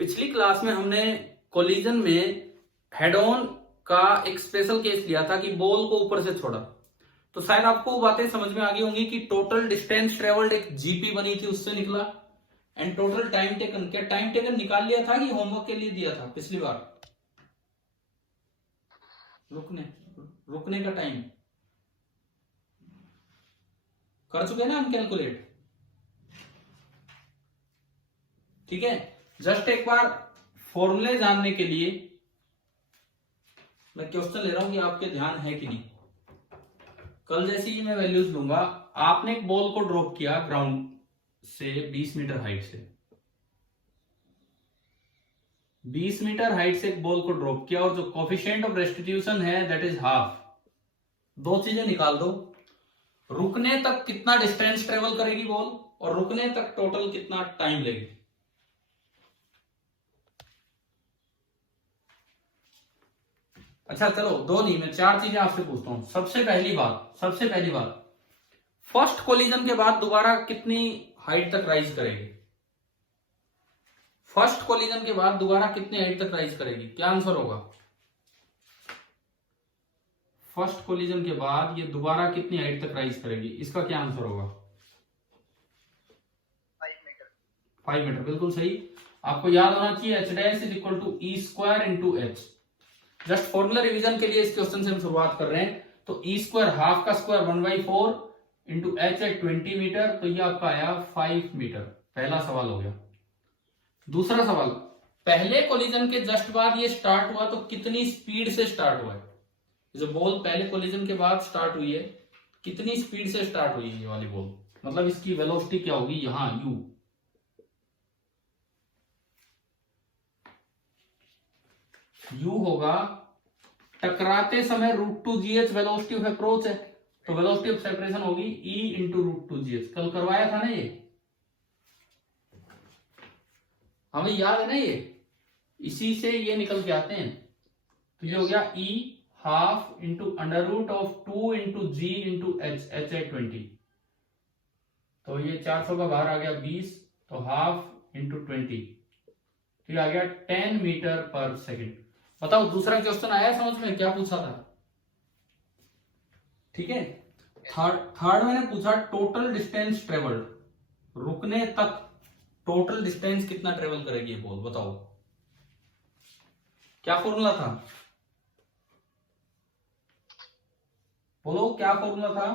पिछली क्लास में हमने कोलिजन में हेड ऑन का एक स्पेशल केस लिया था कि बॉल को ऊपर से छोड़ा। तो शायद आपको वो बातें समझ में आ गई होंगी कि टोटल डिस्टेंस ट्रेवल्ड एक जीपी बनी थी, उससे निकला। एंड टोटल टाइम टेकन, क्या टाइम टेकन निकाल लिया था कि होमवर्क के लिए दिया था पिछली बार? रुकने रुकने का टाइम कर चुके ना हम कैलकुलेट। ठीक है, जस्ट एक बार फॉर्मूले जानने के लिए मैं क्वेश्चन ले रहा हूं कि आपके ध्यान है कि नहीं। कल जैसे ही मैं वैल्यूज लूंगा, आपने एक बॉल को ड्रॉप किया ग्राउंड से 20 मीटर हाइट से, 20 मीटर हाइट से एक बॉल को ड्रॉप किया और जो कोफिशिएंट ऑफ रेस्टिट्यूशन है दैट इज हाफ। दो चीजें निकाल दो, रुकने तक कितना डिस्टेंस ट्रेवल करेगी बॉल और रुकने तक टोटल कितना टाइम लेगी। अच्छा चलो, दो नहीं, मैं चार चीजें आपसे पूछता हूं। सबसे पहली बात, फर्स्ट कोलिजन के बाद दोबारा कितनी हाइट तक राइज करेगी? फर्स्ट कोलिजन के बाद दोबारा कितनी हाइट तक राइज करेगी? क्या आंसर होगा? फर्स्ट कोलिजन के बाद ये दोबारा कितनी हाइट तक राइज करेगी, इसका क्या आंसर होगा? 5 मीटर, बिल्कुल सही। आपको याद होना चाहिए h dash is equal to e square into h. Just formula revision के लिए इस क्वेश्चन से हम शुरुआत कर रहे हैं। तो ई स्क्वायर हाफ का स्क्वायर 1/4 इंटू एच है 20 मीटर, तो ये आपका आया 5 मीटर। पहला सवाल हो गया। दूसरा सवाल, पहले कोलिजन के जस्ट बाद ये स्टार्ट हुआ तो कितनी स्पीड से स्टार्ट हुआ है? जो बॉल पहले कोलिजन के बाद स्टार्ट हुई है, कितनी स्पीड से स्टार्ट हुई है ये वाली बॉल? मतलब इसकी वेलोसिटी क्या होगी? यहां यू होगा टकराते समय √2gh वेलोसिटी ऑफ अप्रोच है, तो वेलोसिटी ऑफ सेपरेशन होगी E इंटू √2gh। कल करवाया था ना ये, हमें याद है ना ये, इसी से ये निकल के आते हैं। तो ये हो गया E हाफ इंटू √2 इंटू जी इंटू एच, एच है 20, तो ये 400 का बाहर आ गया 20, तो हाफ इंटू 20, तो ये आ गया 10 मीटर पर सेकेंड। बताओ दूसरा क्वेश्चन आया समझ में, क्या पूछा था? ठीक है, थर्ड मैंने पूछा टोटल डिस्टेंस ट्रेवल्ड, रुकने तक टोटल डिस्टेंस कितना ट्रेवल करेगी ये बॉल, बताओ क्या फॉर्मूला था? बोलो क्या फॉर्मूला था?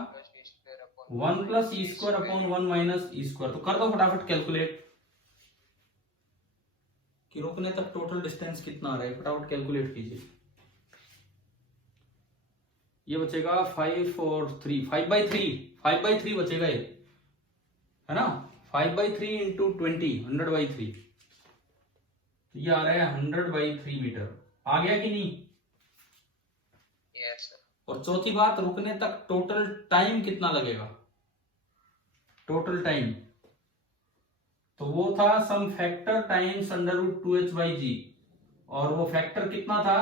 1 plus E square upon 1 minus E square. तो कर दो फटाफट कैलकुलेट कि रुकने तक टोटल डिस्टेंस कितना आ रहा है, फटाफट कैलकुलेट कीजिए। ये बचेगा 5 और 3, 5/3 बचेगा ये, है ना? 5/3 इंटू 20, 100/3, तो ये आ रहा है 100/3 मीटर। आ गया कि नहीं? Yes sir. और चौथी बात, रुकने तक टोटल टाइम कितना लगेगा? टोटल टाइम तो वो था सम फैक्टर टाइम्स √2h/g, और वो फैक्टर कितना था?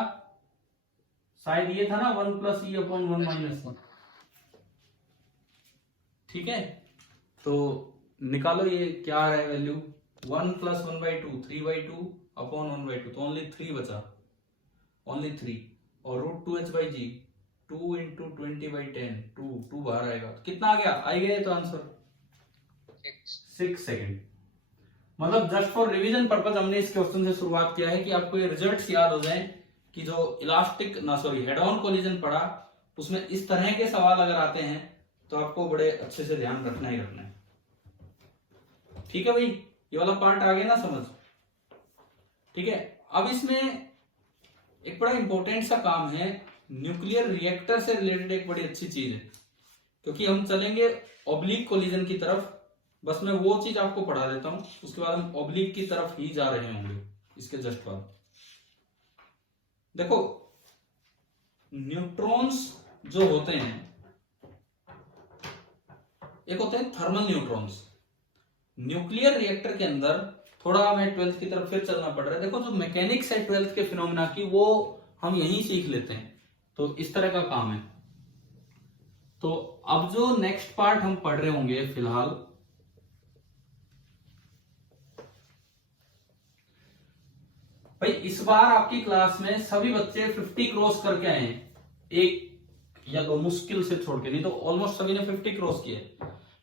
शायद ये था ना 1 प्लस ई अपॉन 1 माइनस ई। ठीक है, तो निकालो ये क्या आ रहा है वैल्यू। 1 प्लस 1/2, 3/2 अपॉन 1/2, तो ओनली 3 बचा, ओनली 3। और √2h/g 2 इंटू 20/10, 2 बाहर आएगा, तो कितना आ गया? आएगा तो आंसर 6 सेकेंड। मतलब जस्ट फॉर रिवीजन पर्पज हमने इस क्वेश्चन से शुरुआत किया है कि आपको ये रिजल्ट्स याद हो जाएं कि जो हेड ऑन कोलिजन पड़ा उसमें इस तरह के सवाल अगर आते हैं तो आपको बड़े अच्छे से ध्यान रखना ही रखना है। ठीक है भाई, ये वाला पार्ट आ गया ना समझ? ठीक है, अब इसमें एक बड़ा इंपॉर्टेंट सा काम है, न्यूक्लियर रिएक्टर से रिलेटेड एक बड़ी अच्छी चीज है, क्योंकि हम चलेंगे ऑब्लिक कोलिजन की तरफ। बस मैं वो चीज आपको पढ़ा देता हूं, उसके बाद हम ऑब्लिक की तरफ ही जा रहे होंगे इसके जस्ट बाद। देखो, न्यूट्रॉन्स जो होते हैं, एक होते हैं थर्मल न्यूट्रॉन्स। न्यूक्लियर रिएक्टर के अंदर, थोड़ा मैं 12th की तरफ फिर चलना पड़ रहा है। देखो जो मैकेनिक्स है 12th के फिनोमेना की, वो हम यहीं सीख लेते हैं, तो इस तरह का काम है। तो अब जो नेक्स्ट पार्ट हम पढ़ रहे होंगे फिलहाल, भाई इस बार आपकी क्लास में सभी बच्चे 50 क्रॉस करके आए हैं, एक या दो मुश्किल से छोड़ के, नहीं तो ऑलमोस्ट सभी ने 50 क्रॉस किए।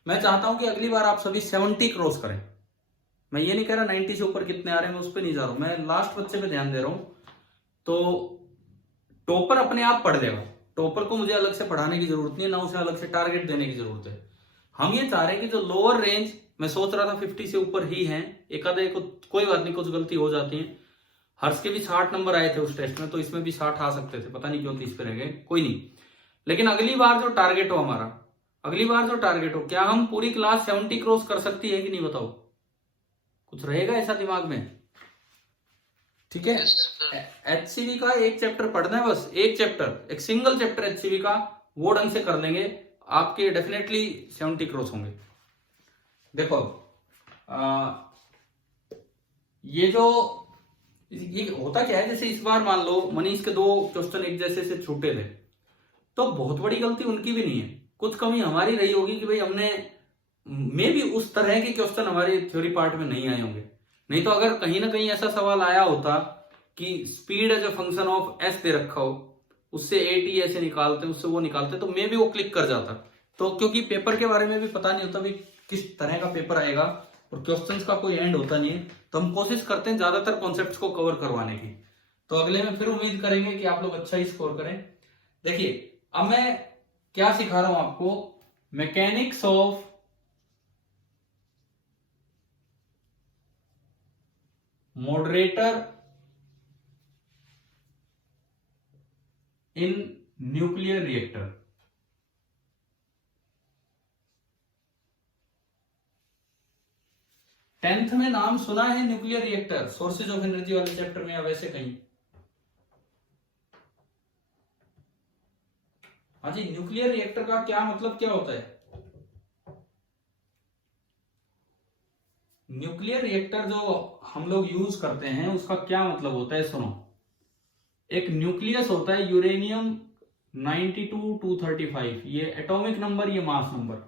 मैं चाहता हूं कि अगली बार आप सभी 70 क्रॉस करें। मैं ये नहीं कह रहा 90 से ऊपर कितने आ रहे हैं, मैं उस पर नहीं जा रहा हूं, मैं लास्ट बच्चे पे ध्यान दे रहा हूं। तो टॉपर अपने आप पढ़ लेगा, टॉपर को मुझे अलग से पढ़ाने की जरूरत नहीं है, ना उसे अलग से टारगेट देने की जरूरत है। हम ये चाह रहे हैं कि जो लोअर रेंज, मैं सोच रहा था 50 से ऊपर ही है, एक आधे को कोई बात नहीं, कुछ गलती हो जाती है। हर्ष के भी 60 नंबर आए थे उस टेस्ट में, तो इसमें भी 60 आ सकते थे, पता नहीं क्यों 30 पे रह गए, कोई नहीं। लेकिन अगली बार जो टारगेट हो हमारा, अगली बार जो टारगेट हो, क्या हम पूरी क्लास 70 क्रॉस कर सकती है कि नहीं, बताओ? कुछ रहेगा ऐसा दिमाग में? ठीक है, एचसीवी का एक चैप्टर पढ़ना है, बस एक चैप्टर, एक सिंगल चैप्टर एचसीवी का, वो ढंग से कर लेंगे, आपके डेफिनेटली 70 क्रॉस होंगे। देखो ये होता क्या है, जैसे इस बार मान लो मनीष के 2 क्वेश्चन एक जैसे से छूटे थे, तो बहुत बड़ी गलती उनकी भी नहीं है, कुछ कमी हमारी रही होगी कि भाई हमने मे भी उस तरह के क्वेश्चन हमारे थ्योरी पार्ट में नहीं आए होंगे। नहीं तो अगर कहीं ना कहीं ऐसा सवाल आया होता कि speed as a function of S दे रखा हो, उससे एटी ऐसे निकालते, उससे वो निकालते, तो मे भी वो क्लिक कर जाता। तो क्योंकि पेपर के बारे में भी पता नहीं होता भाई किस तरह का पेपर आएगा, और क्वेश्चंस का कोई एंड होता नहीं है, तो हम कोशिश करते हैं ज्यादातर कॉन्सेप्ट्स को कवर करवाने की। तो अगले में फिर उम्मीद करेंगे कि आप लोग अच्छा ही स्कोर करें। देखिए अब मैं क्या सिखा रहा हूं आपको, mechanics of moderator in nuclear reactor. Tenth में नाम सुना है nuclear reactor, sources of energy वाले चैप्टर में, या वैसे कहीं? हाँ जी, न्यूक्लियर रिएक्टर का क्या मतलब, क्या होता है? न्यूक्लियर रिएक्टर जो हम लोग यूज करते हैं उसका क्या मतलब होता है, सुनो। एक न्यूक्लियस होता है यूरेनियम 92-235, ये एटॉमिक नंबर, ये मास नंबर।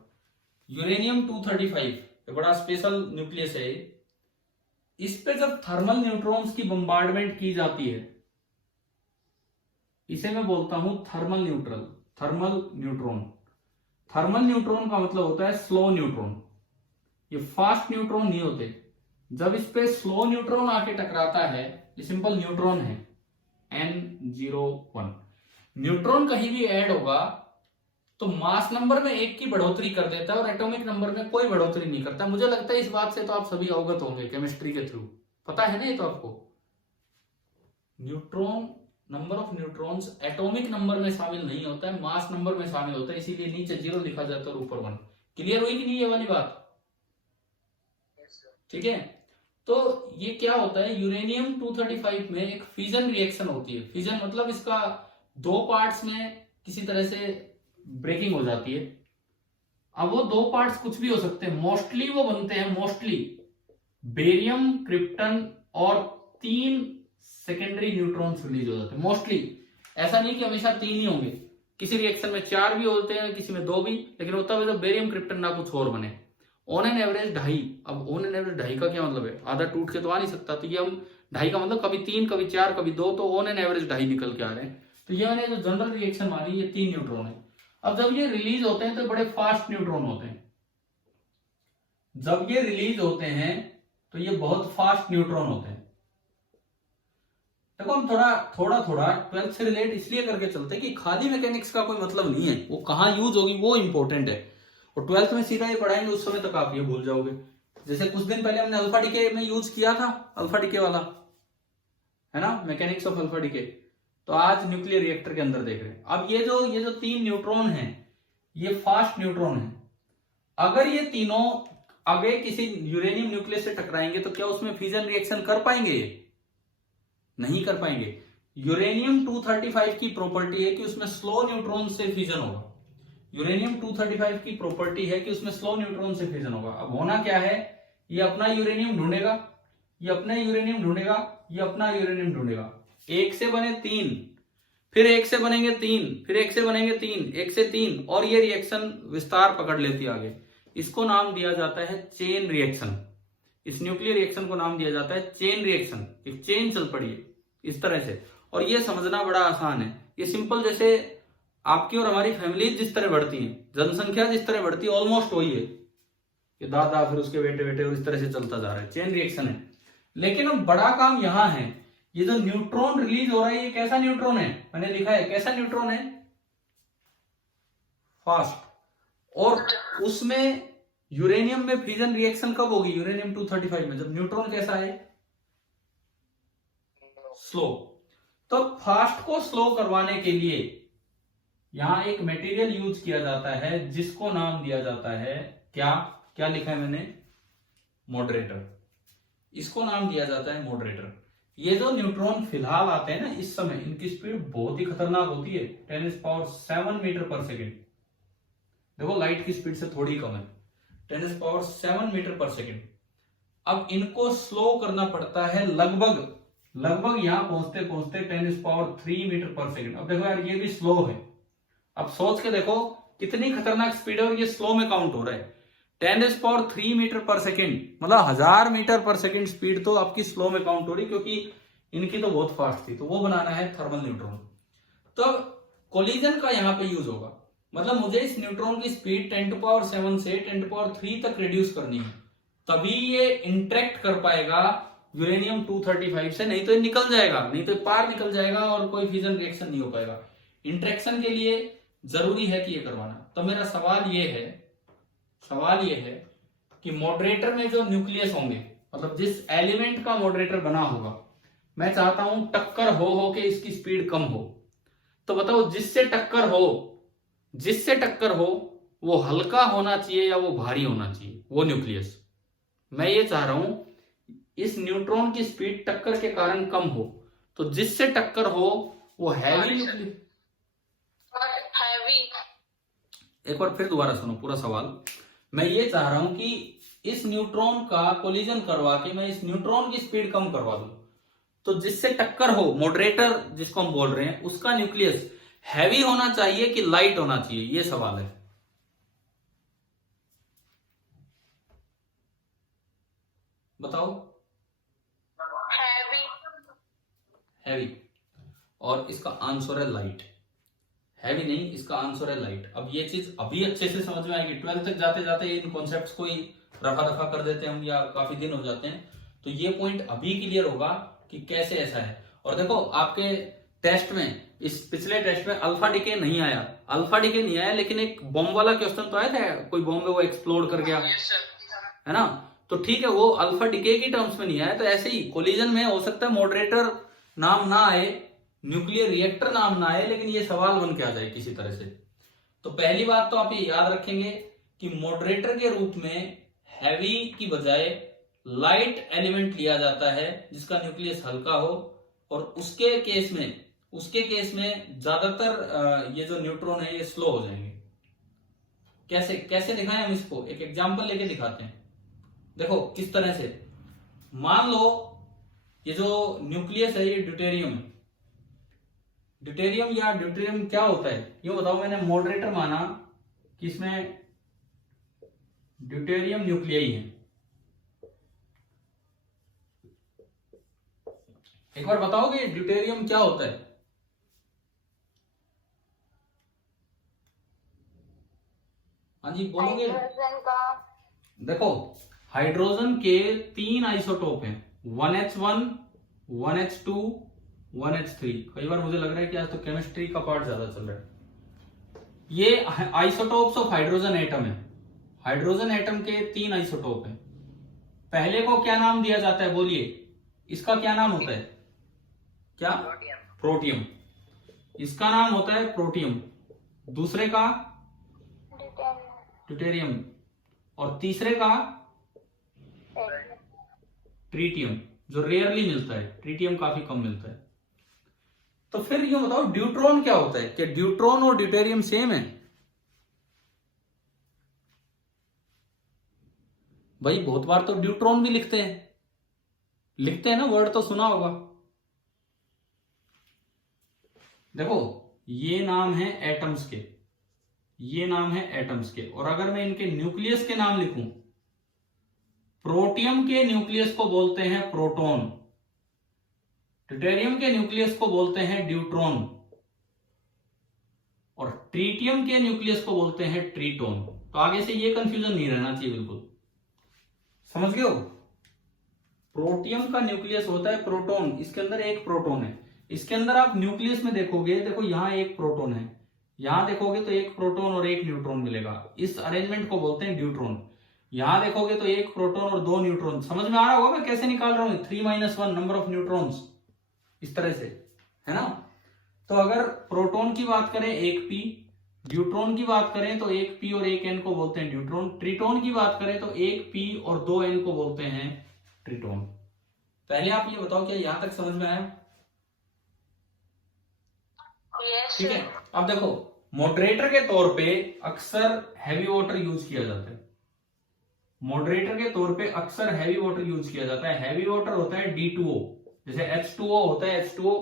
यूरेनियम 235 बड़ा स्पेशल न्यूक्लियस है। इस पे जब थर्मल न्यूट्रॉन्स की बम्बार्डमेंट की जाती है, इसे मैं बोलता हूं थर्मल न्यूट्रॉन। थर्मल न्यूट्रॉन का मतलब होता है स्लो न्यूट्रॉन, ये फास्ट न्यूट्रॉन नहीं होते। जब इस पे स्लो न्यूट्रॉन आके टकराता है, ये सिंपल न्यूट्रॉन है N01, न्यूट्रॉन कहीं भी ऐड होगा तो मास नंबर में 1 की बढ़ोतरी कर देता है और एटॉमिक नंबर में कोई बढ़ोतरी नहीं करता। मुझे लगता है इस बात से तो आप सभी अवगत होंगे केमिस्ट्री के थ्रू, पता है ना ये तो आपको। Neutron, number of neutrons atomic number में शामिल नहीं होता है, मास नंबर में शामिल होता है, इसीलिए नीचे 0 लिखा जाता है और ऊपर 1। क्लियर हुई कि नहीं ये वाली बात? ठीक है, तो ये क्या होता है, यूरेनियम 235 में एक फिजन रिएक्शन होती है। फिजन मतलब इसका 2 पार्ट्स में किसी तरह से ब्रेकिंग हो जाती है। अब वो 2 पार्ट्स कुछ भी हो सकते हैं, मोस्टली वो बनते हैं, मोस्टली बेरियम, क्रिप्टन और 3 सेकेंडरी न्यूट्रॉन्स रिलीज हो जाते हैं मोस्टली। ऐसा नहीं कि हमेशा 3 ही होंगे, किसी रिएक्शन में 4 भी होते हैं, किसी में 2 भी, लेकिन होता है बेरियम, क्रिप्टन ना कुछ और बने। On an average 2.5। अब ऑन एन एवरेज 2.5 का क्या मतलब है, आधा टूट के तो आ नहीं सकता, तो ये हम 2.5 का मतलब कभी 3, कभी 4, कभी 2, तो ऑन एन एवरेज 2.5 निकल के आ रहे हैं। तो ये मैंने जो जनरल रिएक्शन मानी, ये 3 न्यूट्रॉन है। अब जब ये रिलीज होते हैं तो बड़े फास्ट न्यूट्रॉन होते हैं। जब ये रिलीज होते हैं तो ये बहुत फास्ट न्यूट्रॉन होते हैं। देखो हम थोड़ा 12th से रिलेट इसलिए करके चलते हैं कि खाली मैकेनिक्स का कोई मतलब नहीं है, वो कहाँ यूज होगी वो इंपॉर्टेंट है। और 12th में सीधा ये पढ़ाएंगे, उस समय तक आप ये भूल जाओगे। जैसे कुछ दिन पहले हमने अल्फा डीके में यूज किया था, अल्फा डीके वाला है ना, मैकेनिक्स ऑफ अल्फा डीके। तो आज न्यूक्लियर रिएक्टर के अंदर देख रहे हैं। अब ये जो 3 न्यूट्रॉन हैं, ये फास्ट न्यूट्रॉन है। अगर ये तीनों आगे किसी यूरेनियम न्यूक्लियस से टकराएंगे तो क्या उसमें फिजन रिएक्शन कर पाएंगे? नहीं कर पाएंगे। यूरेनियम 235 की प्रॉपर्टी है कि उसमें स्लो न्यूट्रॉन से फिजन होगा। यूरेनियम 235 की प्रॉपर्टी है कि उसमें स्लो न्यूट्रॉन से फिजन होगा। अब होना क्या है, ये अपना यूरेनियम ढूंढेगा, ये अपना यूरेनियम ढूंढेगा, ये अपना यूरेनियम ढूंढेगा। 1 से बने 3, फिर 1 से बनेंगे 3, फिर 1 से बनेंगे 3, 1 से 3, और ये रिएक्शन विस्तार पकड़ लेती है आगे। इसको नाम दिया जाता है चेन रिएक्शन। इस न्यूक्लियर रिएक्शन को नाम दिया जाता है चेन रिएक्शन। एक चेन चल पड़ी है। इस तरह से। और ये समझना बड़ा आसान है, ये सिंपल, जैसे आपकी और हमारी फैमिली जिस तरह बढ़ती है, जनसंख्या जिस तरह बढ़ती है, ऑलमोस्ट वही है कि दादा फिर उसके बेटे बेटे और इस तरह से चलता जा रहा है, चेन रिएक्शन है। लेकिन अब बड़ा काम यहां है, ये जो न्यूट्रॉन रिलीज हो रहा है, ये कैसा न्यूट्रॉन है, मैंने लिखा है कैसा न्यूट्रॉन है, फास्ट। और उसमें यूरेनियम में फ्यूजन रिएक्शन कब होगी, यूरेनियम 235 में, जब न्यूट्रॉन कैसा है, स्लो। तो फास्ट को स्लो करवाने के लिए यहां एक मटेरियल यूज किया जाता है जिसको नाम दिया जाता है, क्या क्या लिखा है मैंने, मॉडरेटर। इसको नाम दिया जाता है मॉडरेटर। ये जो न्यूट्रॉन फिलहाल आते हैं ना इस समय, इनकी स्पीड बहुत ही खतरनाक होती है, 10⁷ मीटर पर सेकेंड। देखो लाइट की स्पीड से थोड़ी कम है, 10⁷ मीटर पर सेकेंड। अब इनको स्लो करना पड़ता है लगभग यहां पहुंचते पहुंचते 10⁻³ मीटर पर सेकेंड। अब देखो यार ये भी स्लो है, अब सोच के देखो कितनी खतरनाक स्पीड है, और ये स्लो में काउंट हो रहा है। 10⁻³ मीटर पर सेकेंड मतलब 1000 मीटर पर सेकेंड स्पीड तो आपकी स्लो में काउंट हो रही, क्योंकि इनकी तो बहुत फास्ट थी। तो वो बनाना है थर्मल न्यूट्रॉन। तो कोलिजन का यहां पे यूज होगा, मतलब मुझे इस न्यूट्रॉन की स्पीड 10⁷ से 10⁻³ तक रिड्यूस करनी है, तभी ये इंटरेक्ट कर पाएगा यूरेनियम 235 से, नहीं तो ये निकल जाएगा, नहीं तो पार निकल जाएगा और कोई फ्यूजन रिएक्शन नहीं हो पाएगा। इंटरेक्शन के लिए जरूरी है कि ये करवाना। तो मेरा सवाल ये है कि मॉडरेटर में जो न्यूक्लियस होंगे, मतलब जिस एलिमेंट का मॉडरेटर बना होगा, मैं चाहता हूं टक्कर हो के इसकी स्पीड कम हो। तो बताओ जिससे टक्कर हो वो हल्का होना चाहिए या वो भारी होना चाहिए, वो न्यूक्लियस। मैं ये चाह रहा हूं इस न्यूट्रॉन की स्पीड टक्कर के कारण कम हो, तो जिससे टक्कर हो वो हैवी न्यूक्लियस। एक बार फिर दोबारा सुनो पूरा सवाल। मैं ये चाह रहा हूं कि इस न्यूट्रॉन का कोलिजन करवा के मैं इस न्यूट्रॉन की स्पीड कम करवा दूं, तो जिससे टक्कर हो, मॉडरेटर जिसको हम बोल रहे हैं, उसका न्यूक्लियस हैवी होना चाहिए कि लाइट होना चाहिए, ये सवाल है। बताओ। हैवी। और इसका आंसर है लाइट। हैवी नहीं, इसका आंसर है लाइट। अब ये चीज अभी अच्छे से समझ में आएगी, 12th तक जाते जाते इन कॉन्सेप्ट्स को ही रफा दफा कर देते हैं हम, या काफी दिन हो जाते हैं। तो ये पॉइंट अभी क्लियर होगा कि कैसे ऐसा है। और देखो आपके टेस्ट में, इस पिछले टेस्ट में अल्फा डीके नहीं आया, लेकिन एक बॉम्ब वाला क्वेश्चन तो आया था, कोई बॉम्ब है वो एक्सप्लोड कर गया, है ना। तो ठीक है, वो अल्फा डीके की टर्म्स में नहीं आया। तो ऐसे ही कोलिजन में हो सकता है मॉडरेटर नाम ना आए, न्यूक्लियर रिएक्टर नाम ना आए, लेकिन ये सवाल बन के आ जाए किसी तरह से। तो पहली बात तो आप ये याद रखेंगे कि मॉडरेटर के रूप में हैवी की बजाय लाइट एलिमेंट लिया जाता है जिसका न्यूक्लियस हल्का हो, और उसके केस में ज्यादातर ये जो न्यूट्रॉन है ये स्लो हो जाएंगे। कैसे दिखाएं हम इसको, एक एग्जांपल लेके दिखाते हैं। देखो किस तरह से, मान लो ये जो न्यूक्लियस है ये ड्यूटेरियम है। ड्यूटेरियम क्या होता है, यूं बताओ, मैंने मॉडरेटर माना कि इसमें ड्यूटेरियम न्यूक्लियाई है। एक बार बताओगे ड्यूटेरियम क्या होता है? हाँ जी बोलोगे। देखो हाइड्रोजन के 3 आइसोटोप हैं, 1h1, 1h2, 1h3। कई बार मुझे लग रहा है कि आज तो केमिस्ट्री का पार्ट ज्यादा चल रहा है। ये आइसोटोप्स ऑफ हाइड्रोजन एटम है। हाइड्रोजन एटम के 3 आइसोटोप हैं। पहले को क्या नाम दिया जाता है, बोलिए, इसका क्या नाम होता है? क्या? प्रोटियम। इसका नाम होता है प्रोटियम। दूसरे का ड्यूटेरियम, और तीसरे का ट्रीटियम, जो रेयरली मिलता है। ट्रीटियम काफी कम मिलता है। तो फिर ये बताओ ड्यूट्रॉन क्या होता है? क्या ड्यूट्रॉन और ड्यूटेरियम सेम है? भाई बहुत बार तो ड्यूट्रॉन भी लिखते हैं ना, वर्ड तो सुना होगा। देखो ये नाम है एटम्स के, और अगर मैं इनके न्यूक्लियस के नाम लिखूं, प्रोटियम के न्यूक्लियस को बोलते हैं प्रोटॉन, ड्यूटेरियम के न्यूक्लियस को बोलते हैं ड्यूट्रॉन और ट्रीटियम के न्यूक्लियस को बोलते हैं ट्रीटोन। तो आगे से ये कंफ्यूजन नहीं रहना चाहिए, बिल्कुल समझ गए हो। प्रोटियम का न्यूक्लियस होता है प्रोटॉन, इसके अंदर एक प्रोटॉन है। इसके अंदर आप न्यूक्लियस में देखोगे, देखो यहां एक प्रोटॉन है, यहां देखोगे तो एक प्रोटॉन और एक न्यूट्रॉन मिलेगा। इस अरेंजमेंट को बोलते हैं ड्यूट्रॉन। यहां देखोगे तो एक प्रोटॉन और दो न्यूट्रॉन। समझ में आ रहा होगा मैं कैसे निकाल रहा हूं, 3 - 1 नंबर ऑफ न्यूट्रॉन्स, इस तरह से, है ना। तो अगर प्रोटॉन की बात करें एक पी, ड्यूट्रॉन की बात करें तो एक पी और एक एन को बोलते हैं ड्यूट्रॉन, ट्रिटोन की बात करें तो एक पी और दो एन को बोलते हैं ट्रिटोन। पहले आप ये बताओ क्या यहां तक समझ में आया? ठीक है। अब देखो, मॉडरेटर के तौर पे अक्सर हैवी वाटर यूज किया जाता है। मॉडरेटर के तौर पे अक्सर हैवी वाटर यूज किया जाता है। हैवी वाटर होता है D2O, जैसे H2O होता है H2O,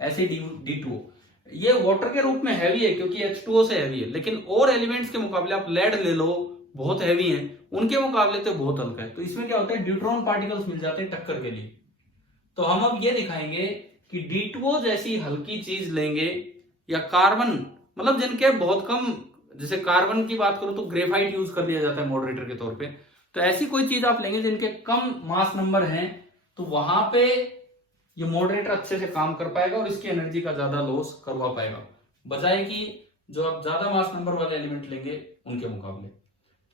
ऐसे D2O। ये वाटर के रूप में हैवी है क्योंकि H2O से हैवी है, लेकिन और एलिमेंट्स के मुकाबले, आप लेड ले लो, बहुत हैवी है, उनके मुकाबले तो बहुत हल्का है। तो इसमें क्या होता है, ड्यूट्रॉन पार्टिकल्स मिल जाते हैं टक्कर के लिए। तो हम अब ये दिखाएंगे कि D2O जैसी हल्की चीज लेंगे, या कार्बन, मतलब जिनके बहुत कम, जैसे कार्बन की बात करूं तो ग्रेफाइट यूज कर लिया जाता है मॉडरेटर के तौर पे। तो ऐसी कोई चीज आप लेंगे जिनके कम मास नंबर हैं, तो वहां पे ये मॉडरेटर अच्छे से काम कर पाएगा और इसकी एनर्जी का ज्यादा लॉस करवा पाएगा, बजाय कि जो आप ज्यादा मास नंबर वाले एलिमेंट लेंगे उनके मुकाबले।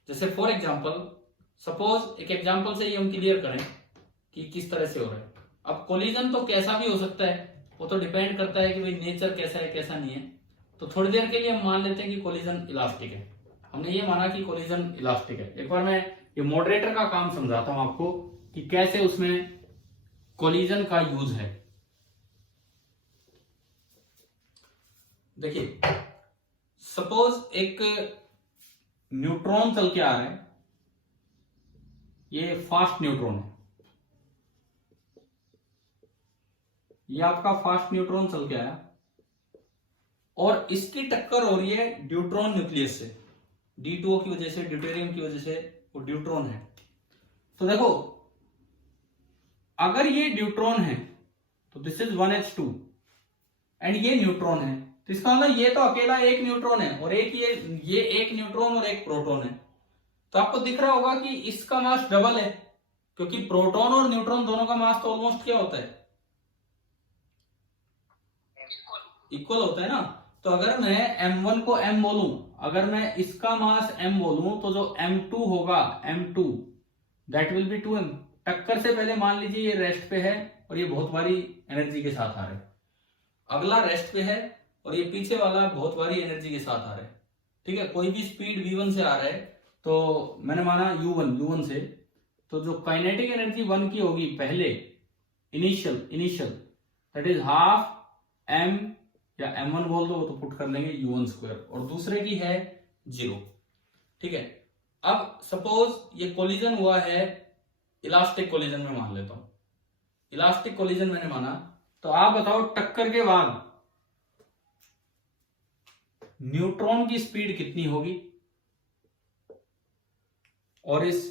जैसे फॉर एग्जांपल, सपोज एक एग्जांपल से ही हम क्लियर करें कि किस तरह से हो रहा है। अब कोलिजन तो कैसा भी हो सकता है, वो तो डिपेंड करता है कि भाई नेचर कैसा है कैसा नहीं है। तो थोड़ी देर के लिए हम मान लेते हैं कि कोलिजन इलास्टिक है। हमने ये माना कि कोलिजन इलास्टिक है। एक बार मैं ये मॉडरेटर का काम समझाता हूं आपको कि कैसे उसमें कोलिजन का यूज है। देखिए, सपोज एक न्यूट्रॉन चल के आ रहा है, ये फास्ट न्यूट्रॉन है, ये आपका फास्ट न्यूट्रॉन चल के आया और इसकी टक्कर हो रही है ड्यूट्रॉन न्यूक्लियस से, D2O की वजह से, ड्यूटेरियम की वजह से, वो ड्यूट्रॉन है। तो देखो, अगर ये ड्यूट्रॉन है तो दिस इज 1H2 एंड ये न्यूट्रॉन है, तो इसका मतलब ये तो अकेला एक न्यूट्रॉन है और एक ये एक न्यूट्रॉन और एक प्रोटॉन है। तो आपको दिख रहा होगा कि इसका मास डबल है, क्योंकि प्रोटॉन और न्यूट्रॉन दोनों का मास तो ऑलमोस्ट क्या होता है, इक्वल होता है ना। तो अगर मैं M1 को M बोलूं, अगर मैं इसका मास M बोलूं, तो जो M2 होगा, M2 that will be 2M। टक्कर से पहले मान लीजिए ये रेस्ट पे है और ये बहुत भारी एनर्जी के साथ आ रहा है, अगला रेस्ट पे है और ये पीछे वाला बहुत भारी एनर्जी के साथ आ रहा है। ठीक है, कोई भी स्पीड V1 से आ रहा है, तो मैंने माना U1 से, तो जो काइनेटिक एनर्जी 1 की होगी पहले, initial that is half M, या M1 बोल दो तो पुट कर लेंगे U1², और दूसरे की है 0। ठीक है, अब सपोज ये कोलिजन हुआ है, इलास्टिक कोलिजन में मान लेता हूं, इलास्टिक कोलिजन मैंने माना। तो आप बताओ, टक्कर के बाद न्यूट्रॉन की स्पीड कितनी होगी और इस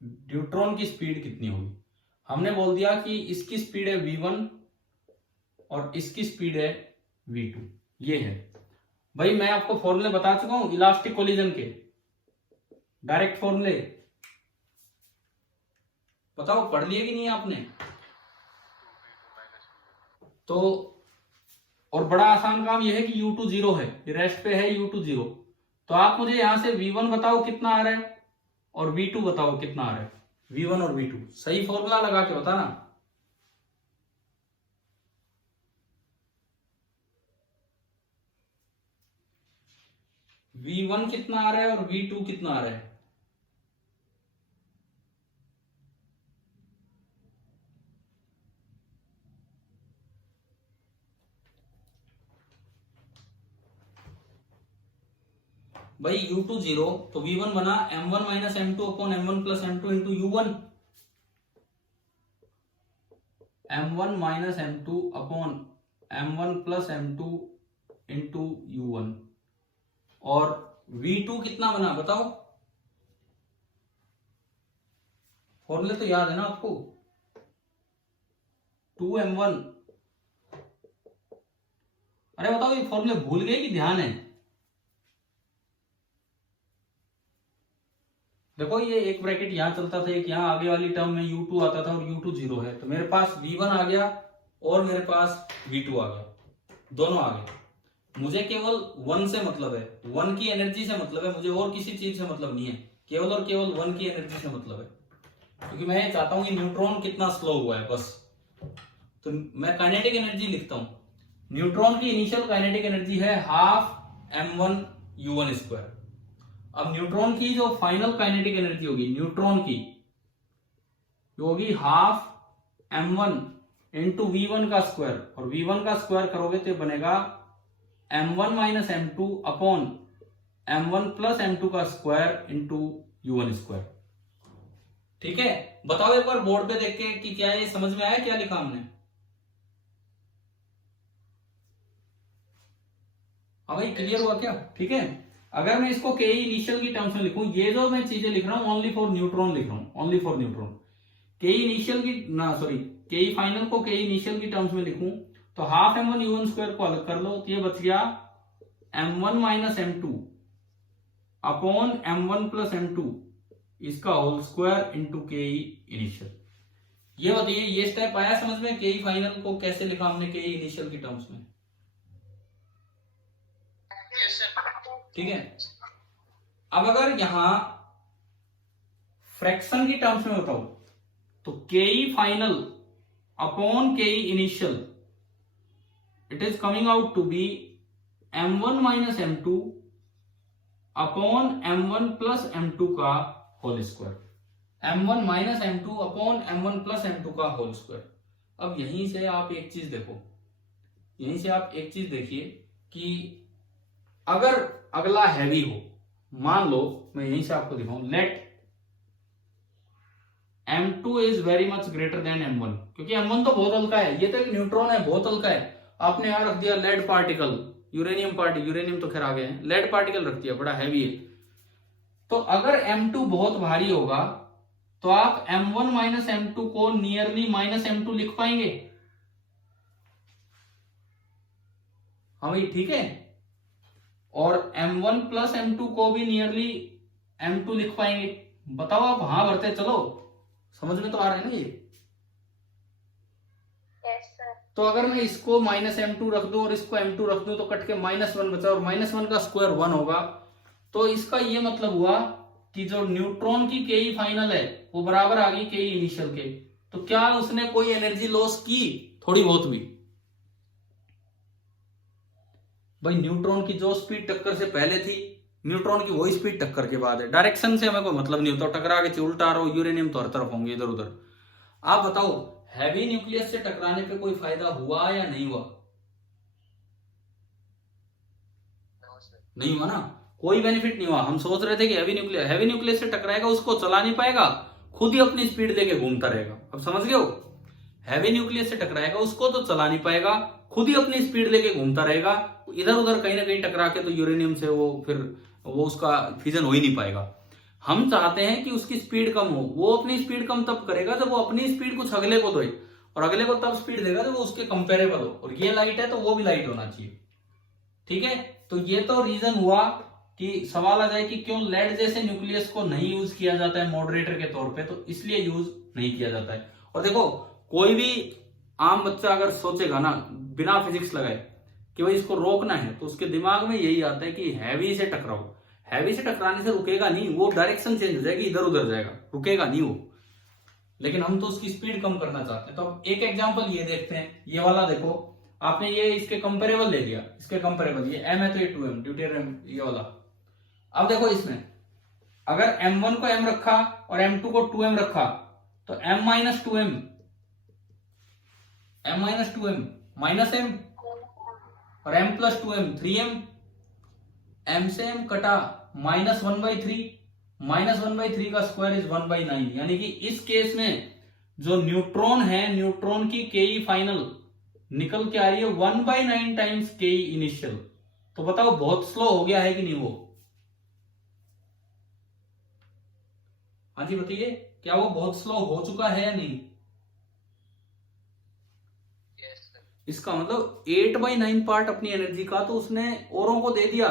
ड्यूट्रॉन की स्पीड कितनी होगी। हमने बोल दिया कि इसकी स्पीड है V1 और इसकी स्पीड है V2। ये है भाई, मैं आपको फॉर्मूले बता चुका हूं इलास्टिक कोलिजन के, डायरेक्ट फॉर्मूले। बताओ पढ़ लिए कि नहीं आपने? तो और बड़ा आसान काम यह है कि U2 0 है, रेस्ट पे है U2 0। तो आप मुझे यहां से V1 बताओ कितना आ रहा है और V2 बताओ कितना आ रहा है। V1 और V2 सही फॉर्मूला लगा के बताना। V1 कितना आ रहा है और V2 कितना आ रहा है। भाई U2 0, तो V1 बना M1 - M2 upon M1 + M2 into U1, M1 - M2 upon M1 + M2 into U1। और V2 कितना बना बताओ, फॉर्मूले तो याद है ना आपको। 2m1। अरे बताओ ये फॉर्मूले भूल गए कि ध्यान है? देखो ये एक ब्रैकेट यहां चलता था, एक यहां आगे वाली टर्म में u2 आता था और u2 0 है, तो मेरे पास v1 आ गया और मेरे पास v2 आ गया, दोनों आ गए। मुझे केवल 1 से मतलब है, 1 की एनर्जी से मतलब है, मुझे और किसी चीज से मतलब नहीं है, केवल और केवल 1 की एनर्जी से मतलब है, क्योंकि मैं ये चाहता हूं कि न्यूट्रॉन कितना स्लो हुआ है बस। तो मैं काइनेटिक एनर्जी लिखता हूं, न्यूट्रॉन की इनिशियल काइनेटिक एनर्जी है ½m1u1²। अब न्यूट्रॉन की जो फाइनल काइनेटिक एनर्जी होगी न्यूट्रॉन की, जो होगी ½ m1 इंटू v1 का स्क्वायर, और v1 का स्क्वायर करोगे तो बनेगा m1 minus m2 upon m1 plus m2 का स्क्वायर इंटू u1²। ठीक है, बताओ एक बार बोर्ड पे देख के कि क्या ये समझ में आया क्या लिखा हमने? हाँ भाई क्लियर हुआ क्या? ठीक है, अगर मैं इसको के इनिशियल की टर्म्स में लिखूं, ये जो मैं चीजें लिख रहा हूं ओनली फॉर न्यूट्रॉन लिख रहा हूं, ओनली फॉर न्यूट्रॉन। के इनिशियल की ना सॉरी के फाइनल को के इनिशियल की टर्म्स में लिखूं तो ½m1u1² को अलग कर लो तो ये बच गया m1 minus m2 upon m1 plus m2 इसका होल स्क्वायर इंटू के इनिशियल। ये बताइए ये स्टेप आया समझ में? के फाइनल को कैसे लिखा हमने के इनिशियल की टर्म्स में? ठीक है, अब अगर यहां फ्रैक्शन की टर्म्स में बताओ तो k final upon k initial it is coming out to be m1 minus m2 upon m1 plus m2 का whole square, m1 minus m2 upon m1 plus m2 का होल स्क्वायर। अब यहीं से आप एक चीज देखो, यहीं से आप एक चीज देखिए कि अगर अगला हैवी हो, मान लो मैं यहीं से आपको दिखाऊं, let m2 is very much greater than m1, क्योंकि m1 तो बहुत हल्का है, ये तो एक न्यूट्रॉन है बहुत हल्का है। आपने यहां रख दिया लेड पार्टिकल, यूरेनियम तो खैर आ गए हैं, लेड पार्टिकल रख दिया, बड़ा हैवी है। तो अगर m2 बहुत भारी होगा तो आप m1 माइनस m2 को नियरली माइनस m2 लिख पाएंगे? हाँ भाई ठीक है, और m1 प्लस m2 को भी नियरली m2 लिख पाएंगे? बताओ आप, हाँ भरते चलो, समझ में तो आ रहा है ना ये? तो अगर मैं इसको माइनस m2 रख दूं और इसको m2 रख दूं तो कट के -1 बचा, और -1 का स्क्वायर 1 होगा। तो इसका ये मतलब हुआ कि जो न्यूट्रॉन की के फाइनल है वो बराबर आ गई के इनिशियल के। तो क्या उसने कोई एनर्जी लॉस की? थोड़ी बहुत भी। भाई न्यूट्रॉन की जो स्पीड टक्कर से पहले थी, न्यूट्रॉन की वही स्पीड टक्कर के बाद है। डायरेक्शन से हमें कोई मतलब नहीं होता, टकरा के उल्टा रहो, यूरेनियम तो हर तरफ होंगे इधर उधर। आप बताओ हैवी न्यूक्लियस से टकराने पे कोई फायदा हुआ या नहीं हुआ? नहीं हुआ ना, कोई बेनिफिट नहीं हुआ। हम सोच रहे थे कि हैवी न्यूक्लियस से टकराएगा, उसको चला नहीं पाएगा, खुद ही अपनी स्पीड लेके घूमता रहेगा। अब समझ गए हो? हैवी न्यूक्लियस से टकराएगा, उसको तो चला नहीं पाएगा, खुद ही अपनी स्पीड लेके घूमता रहेगा, इधर उधर कहीं ना कहीं टकरा के तो यूरेनियम से वो उसका फिजन हो ही नहीं पाएगा। हम चाहते हैं कि उसकी स्पीड कम हो, वो अपनी स्पीड कम तब करेगा जब वो अपनी स्पीड कुछ अगले को दे, और अगले को तब स्पीड देगा जब वो उसके कंपेरेबल हो। और ये लाइट है तो वो भी लाइट होना चाहिए। ठीक है, तो ये तो रीजन हुआ कि सवाल आ जाए कि क्यों लेड जैसे न्यूक्लियस को नहीं यूज किया जाता है मॉडरेटर के तौर पे, तो इसलिए यूज नहीं किया जाता है। और देखो कोई भी आम बच्चा अगर सोचेगा ना बिना फिजिक्स लगाए कि भाई इसको रोकना है, तो उसके दिमाग में यही आता है कि हैवी से टकराओ। हैवी से टकराने से रुकेगा नहीं, वो डायरेक्शन चेंज हो जाएगी, इधर उधर जाएगा, रुकेगा नहीं वो। लेकिन हम तो उसकी स्पीड कम करना चाहते हैं। तो अब एक एग्जांपल ये देखते हैं, ये वाला देखो, आपने ये इसके कंपेरेबल ले लिया, इसके कंपेरेबल ये m है तो ये 2m ड्यूटेरियम ये वाला। अब देखो इसमें अगर m1 को m रखा और m2 को 2m रखा तो m minus 2m minus m और m plus 2m 3m, m से m कटा -1/3, -1/3 का स्क्वायर इज 1/9। यानी कि इस केस में जो न्यूट्रॉन है, न्यूट्रॉन की के फाइनल निकल के आ रही है 1/9 टाइम्स के इनिशियल। तो बताओ बहुत स्लो हो गया है कि नहीं वो? हाँ जी बताइए, क्या वो बहुत स्लो हो चुका है या नहीं? इसका मतलब 8/9 पार्ट अपनी एनर्जी का तो उसने औरों को दे दिया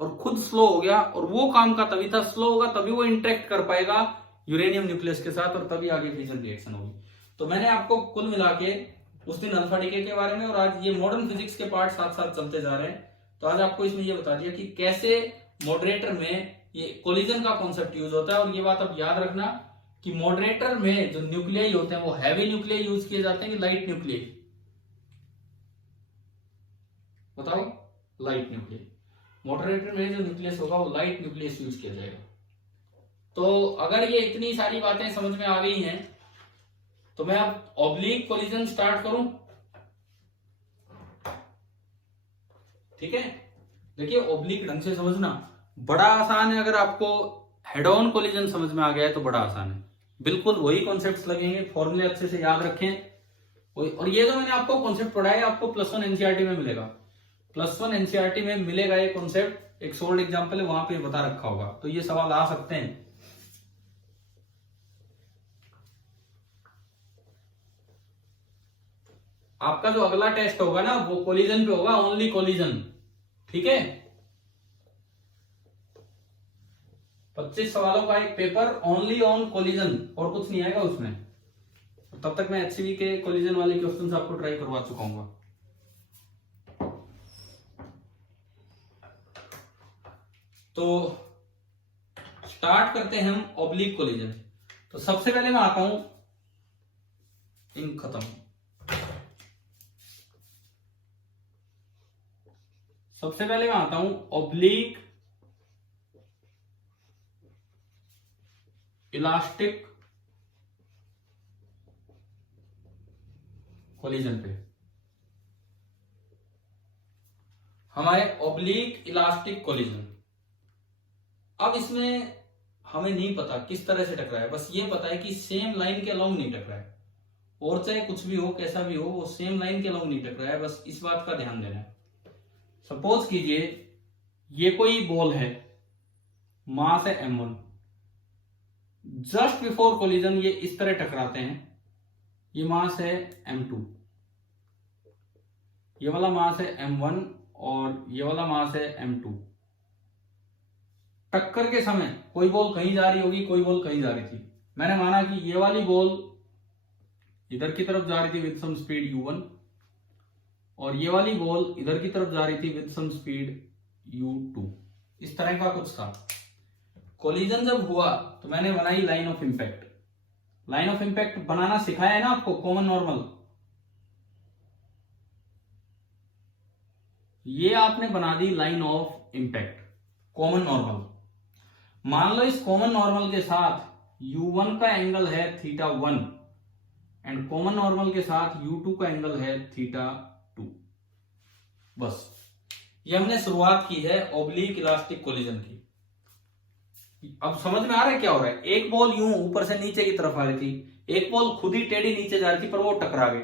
और खुद स्लो हो गया, और वो काम का तभी था, स्लो होगा तभी वो इंटरेक्ट कर पाएगा यूरेनियम न्यूक्लियस के साथ और तभी आगे फिजन रिएक्शन होगी। तो मैंने आपको कुल मिला के उस दिन अल्फा डीके के बारे में और आज ये मॉडर्न फिजिक्स के पार्ट साथ साथ चलते जा रहे हैं। तो आज आपको इसमें ये बता दिया कि कैसे मॉडरेटर में ये कोलिजन का कॉन्सेप्ट यूज होता है। और ये बात आप याद रखना कि मॉडरेटर में जो न्यूक्लियाई होते हैं वो हैवी न्यूक्लियाई यूज किए जाते हैं कि लाइट न्यूक्लियाई? बताओ, लाइट न्यूक्लियस। मॉडरेटर में जो न्यूक्लियस होगा वो लाइट न्यूक्लियस यूज किया जाएगा। तो अगर ये इतनी सारी बातें समझ में आ गई हैं तो मैं अब ऑब्लिक कोलिजन स्टार्ट करूं। ठीक है, देखिए ऑब्लिक ढंग से समझना बड़ा आसान है। अगर आपको हेड ऑन कोलिजन समझ में आ गया है तो बड़ा आसान है, बिल्कुल वही कॉन्सेप्ट्स लगेंगे, फॉर्मूले अच्छे से याद रखें। और ये जो मैंने आपको कॉन्सेप्ट पढ़ाया आपको +1 एनसीईआरटी में मिलेगा, +1 एनसीईआरटी में मिलेगा ये कॉन्सेप्ट। एक सोल्ड एग्जांपल है वहां पे बता रखा होगा, तो ये सवाल आ सकते हैं। आपका जो अगला टेस्ट होगा ना वो कोलिजन पे होगा, ओनली कोलिजन। ठीक है, 25 सवालों का एक पेपर ओनली ऑन कोलिजन, और कुछ नहीं आएगा उसमें। तब तक मैं एचसीवी के कोलिजन वाले क्वेश्चंस आपको ट्राई करवा चुका हूँ। तो स्टार्ट करते हैं हम ऑब्लिक कोलिजन। तो सबसे पहले मैं आता हूं, इंक खत्म। सबसे पहले मैं आता हूं ऑब्लिक इलास्टिक कोलिजन पे। हमारे ऑब्लिक इलास्टिक कोलिजन, अब इसमें हमें नहीं पता किस तरह से टकराया, बस ये पता है कि सेम लाइन के अलोंग नहीं टकराया, और चाहे कुछ भी हो कैसा भी हो वो सेम लाइन के अलोंग नहीं टकराया, बस इस बात का ध्यान देना है। सपोज कीजिए ये कोई बॉल है, मास है m1, जस्ट बिफोर कोलिजन ये इस तरह टकराते हैं, ये मास है m2, ये वाला मास है m1 और ये वाला मास है m2। टक्कर के समय कोई बॉल कहीं जा रही होगी, कोई बॉल कहीं जा रही थी। मैंने माना कि ये वाली बॉल इधर की तरफ जा रही थी विद सम स्पीड u1 और ये वाली बॉल इधर की तरफ जा रही थी विद सम स्पीड u2। इस तरह का कुछ था। कोलिजन जब हुआ तो मैंने बनाई line of impact. Line of impact बनाना सिखाया है ना आपको, कॉमन नॉर्मल। ये आपने बना दी line of impact, common normal. मान लो इस कॉमन नॉर्मल के साथ u1 का एंगल है θ1 एंड कॉमन नॉर्मल के साथ u2 का एंगल है θ2। बस ये हमने शुरुआत की है ऑब्लिक इलास्टिक कोलिजन की। अब समझ में आ रहा है क्या हो रहा है? एक बॉल यूं ऊपर से नीचे की तरफ आ रही थी, एक बॉल खुद ही टेढ़ी नीचे जा रही थी, पर वो टकरा गई।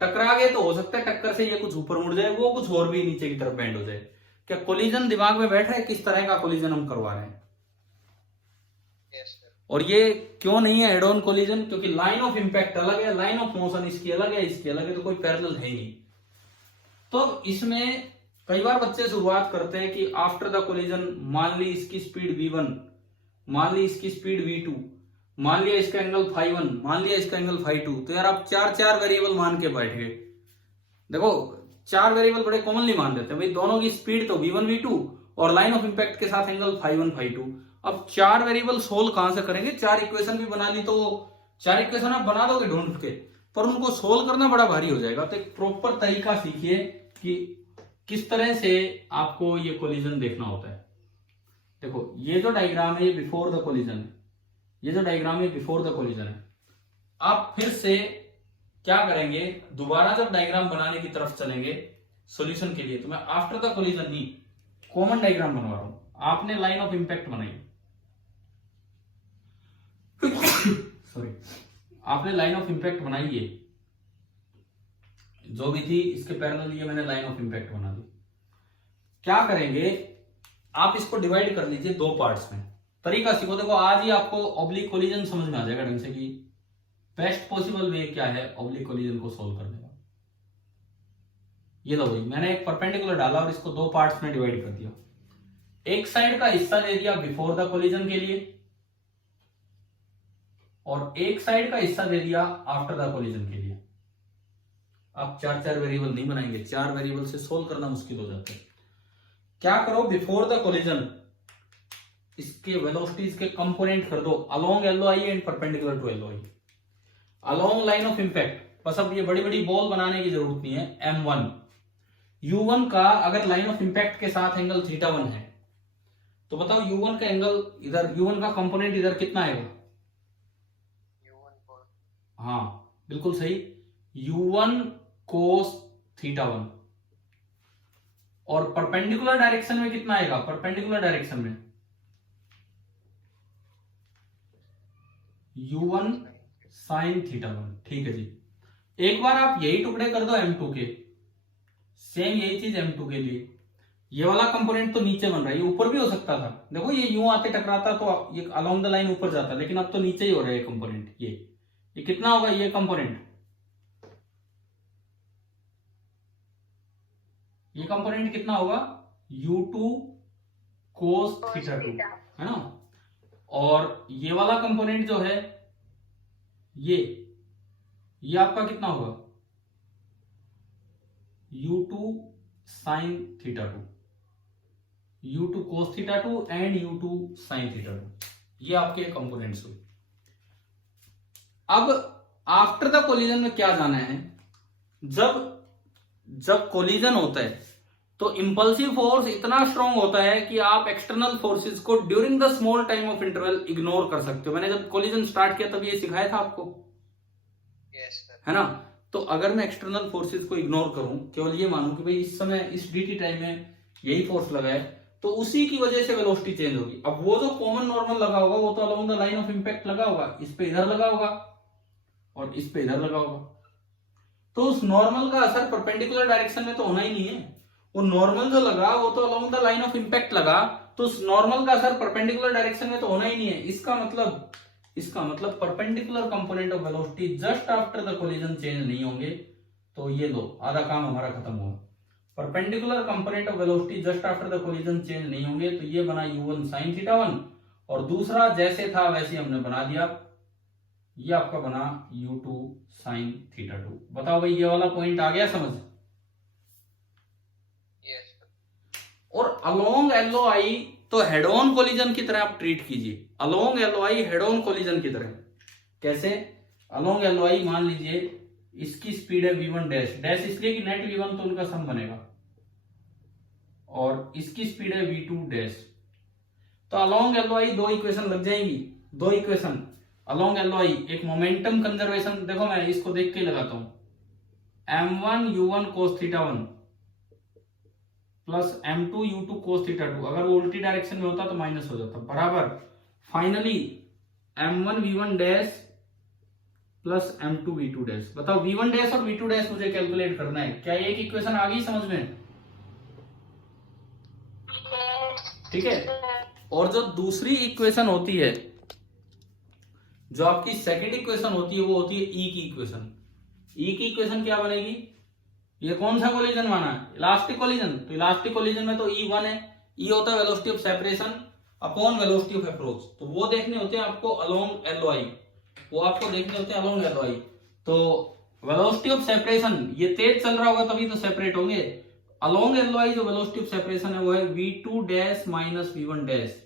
टकरा गए तो हो सकता है टक्कर से ये कुछ ऊपर मुड़ जाए, वो कुछ और भी नीचे की तरफ बेंड हो जाए। क्या कोलिजन दिमाग में बैठा है किस तरह का कोलिजन हम करवा रहे हैं? और ये क्यों नहीं है हेड ऑन कोलिजन? क्योंकि लाइन ऑफ इंपैक्ट अलग है, लाइन ऑफ मोशन इसकी अलग है, इसकी अलग है, तो कोई पैरेलल है ही नहीं। तो इसमें कई बार बच्चे शुरुआत करते हैं कि आफ्टर द कोलिजन मान ली इसकी स्पीड v1, मान ली इसकी स्पीड v2, मान लिया इसका एंगल φ1, मान लिया इसका एंगल φ2। तो यार आप चार वेरिएबल मान के बैठ गए। देखो 4 वेरिएबल बड़े कॉमनली मान देते हैं भाई, दोनों की स्पीड तो v1 v2 और लाइन ऑफ इंपैक्ट के साथ एंगल φ1 φ2। अब 4 वेरिएबल सोल्व कहां से करेंगे? 4 इक्वेशन भी बना ली तो 4 इक्वेशन आप बना दोगे ढूंढ के, पर उनको सोल्व करना बड़ा भारी हो जाएगा। तो एक प्रॉपर तरीका सीखिए कि किस तरह से आपको ये कोलिजन देखना होता है। देखो ये जो डायग्राम है ये बिफोर द कोलिजन है, ये जो डायग्राम है बिफोर द कोलिजन है। आप फिर से क्या करेंगे, दोबारा जब डायग्राम बनाने की तरफ चलेंगे सॉल्यूशन के लिए, तो मैं after the collision he common diagram बनवा रहा हूं। आपने लाइन ऑफ इंपैक्ट बनाई सॉरी, आपने लाइन ऑफ इंपैक्ट बनाई है जो भी थी, इसके पैरेलल ये मैंने लाइन ऑफ इंपैक्ट बना दी। क्या करेंगे, आप इसको डिवाइड कर लीजिए 2 पार्ट्स में। तरीका सीखो। देखो आज ही आपको ऑब्लिक कोलिजन समझ में आ जाएगा ढंग से कि बेस्ट पॉसिबल वे क्या है ऑब्लिक कोलिजन को सोल्व करने का। ये लो भाई, मैंने एक परपेंडिकुलर डाला और इसको दो पार्ट्स में डिवाइड कर दिया। एक साइड का हिस्सा दे दिया बिफोर द कोलिजन के लिए और एक साइड का हिस्सा दे दिया आफ्टर द कोलिजन के लिए। आप चार चार वेरिएबल नहीं बनाएंगे, चार वेरिएबल से सोल्व करना मुश्किल हो जाता है। क्या करो, बिफोर द कोलिजन इसके वेलोसिटीज के कंपोनेंट कर दो along LOI and perpendicular to LOI, along line of impact. बस अब ये बड़ी बड़ी बॉल बनाने की जरूरत नहीं है। M1 U1 का अगर लाइन ऑफ इंपैक्ट के साथ एंगल θ1 है तो बताओ U1 का एंगल इधर, U1 का कंपोनेंट इधर कितना आएगा? हाँ बिल्कुल सही, U1 cos θ1। और परपेंडिकुलर डायरेक्शन में कितना आएगा? परपेंडिकुलर डायरेक्शन में U1 sin θ1। ठीक है जी। एक बार आप यही टुकड़े कर दो M2 के, सेम यही चीज M2 के लिए। ये वाला कंपोनेंट तो नीचे बन रहा है, ये ऊपर भी हो सकता था। देखो ये यूं आते टकराता तो ये अलोंग द लाइन ऊपर जाता, लेकिन अब तो नीचे ही हो रहा है ये कंपोनेंट। ये कितना होगा ये कंपोनेंट? ये कंपोनेंट कितना होगा? U2 cos θ2 है ना। और ये वाला कंपोनेंट जो है ये आपका कितना होगा? U2 sin θ2, U2 cos θ2 and U2 sin θ2। ये आपके कंपोनेंट्स हुए। अब आफ्टर द कोलिजन में क्या जाना है? जब कोलिजन होता है तो इंपल्सिव फोर्स इतना स्ट्रांग होता है कि आप एक्सटर्नल फोर्सेस को during the small time of interval ignore कर सकते हो। मैंने जब कोलिजन स्टार्ट किया तब ये सिखाया था आपको, है ना। तो अगर मैं एक्सटर्नल फोर्सेस को इग्नोर करूं, केवल ये मानूं कि भाई इस समय इस dt टाइम में यही फोर्स लगा है, तो उसी की वजह से वेलोसिटी चेंज होगी। अब वो जो कॉमन नॉर्मल लगा होगा वो तो along the line of impact लगा होगा, इस पे इधर लगा होगा और इस पे इधर लगा होगा। तो उस नॉर्मल का असर परपेंडिकुलर डायरेक्शन में तो होना ही नहीं है। वो नॉर्मल जो लगा वो तो along the line of impact लगा, तो उस नॉर्मल का असर परपेंडिकुलर डायरेक्शन में तो होना ही नहीं है। इसका मतलब perpendicular component of velocity just after the collision change नहीं होंगे। तो ये लो, आधा काम हमारा खत्म हुआ। Perpendicular component of velocity just after the collision change नहीं होंगे, तो ये बना U1 sin θ1 और दूसरा जैसे था वैसे हमने बना दिया, ये आपका बना U2 sin θ2। बताओ भाई ये वाला पॉइंट आ गया समझ? और अलोंग LOI तो हेड ऑन कोलिजन की तरह आप ट्रीट कीजिए। Along LOI head on collision की तरह कैसे? अलोंग LOI मान लीजिए इसकी स्पीड है v1 डैश, डैश इसलिए कि नेट v1 तो उनका सम बनेगा, और इसकी स्पीड है v2 डैश। तो अलोंग LOI दो इक्वेशन लग जाएंगी, दो इक्वेशन अलोंग LOI। एक मोमेंटम कंजर्वेशन, देखो मैं इसको देख के लगाता हूं, M1 U1 cos θ1 plus M2 U2 cos θ2। अगर वो उल्टी डायरेक्शन में होता तो माइनस हो जाता, बराबर finally M1 V1 dash plus M2 V2 dash. बताओ V1 डैश और V2 डैश मुझे कैलकुलेट करना है। क्या एक इक्वेशन आ गई समझ में? ठीक है। और जो दूसरी इक्वेशन होती है, जो आपकी सेकंड इक्वेशन होती है, वो होती है E की इक्वेशन। E की इक्वेशन क्या बनेगी? ये कौन सा कोलिजन माना है? Elastic collision. तो इलास्टिक कोलिजन में तो E1 है, E होता है velocity of separation upon velocity of approach. तो वो देखने होते हैं आपको अलोंग LOI, वो आपको देखने होते हैं अलोंग LOI। तो वेलोसिटी ऑफ सेपरेशन, ये तेज चल रहा होगा तभी तो सेपरेट होंगे। अलोंग LOI जो वेलोसिटी ऑफ सेपरेशन है वो है v2 dash minus v1 dash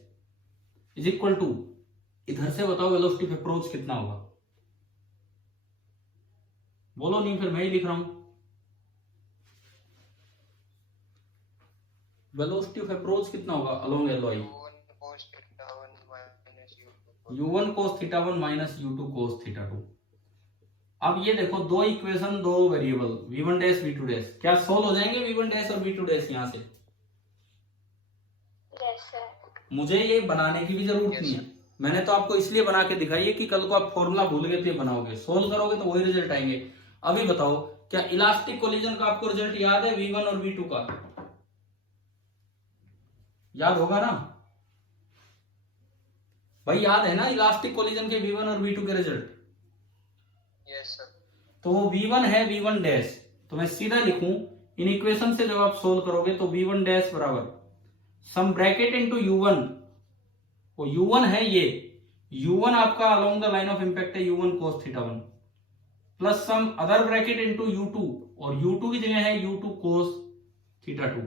is equal to, इधर से बताओ वेलोसिटी ऑफ अप्रोच कितना होगा? बोलो, नहीं फिर मैं ही लिख रहा हूं। वेलोसिटी ऑफ अप्रोच कितना होगा along LOI? U1 cos θ1 minus U2 cos θ2। अब ये देखो दो इक्वेशन, दो variable v1 dash v2 dash, क्या सोल्व हो जाएंगे v1 डैश और v2 डैश यहां से? मुझे ये बनाने की भी जरूरत नहीं है, मैंने तो आपको इसलिए बना के दिखाई है कि कल को आप फॉर्मूला भूल गए थे, बनाओगे सोल्व करोगे तो वही रिजल्ट आएंगे। अभी बताओ क्या इलास्टिक कोलिजन का आपको रिजल्ट याद है? v1 और v2 का याद होगा ना भाई? याद है ना इलास्टिक कोलिजन के v1 और v2 के रिजल्ट? Yes sir. तो वो v1 है v1 डैश, तो मैं सीधा लिखूं इन इक्वेशन से जब आप सोल्व करोगे तो v1 डैश बराबर सम ब्रैकेट इनटू u1, वो u1 है ये, u1 आपका along the line of impact है u1 cos theta 1 plus some other bracket into u2, और u2 की जगह है u2 cos थीटा 2।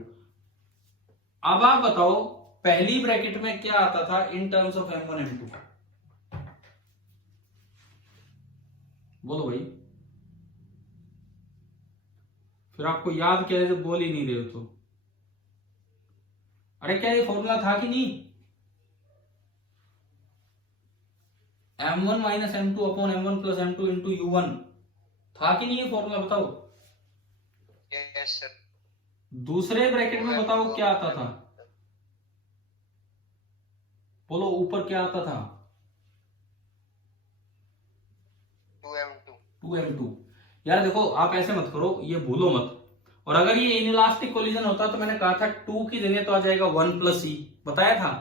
अब आप बताओ पहली ब्रैकेट में क्या आता था in terms of m1 m2, बोलो भाई। फिर आपको याद क्या है जब बोल ही नहीं रहे हो तो? अरे क्या ये फॉर्मूला था कि नहीं? m1 minus m2 upon m1 plus m2 into u1 था कि नहीं ये फॉर्मूला? बताओ। Yes sir. दूसरे ब्रैकेट में बताओ क्या आता था? बोलो ऊपर क्या आता था? 2m2। यार देखो आप ऐसे मत करो, ये भूलो मत। और अगर ये इनइलास्टिक कोलिजन होता तो मैंने कहा था 2 की जगह तो आ जाएगा 1 प्लस ई, बताया था।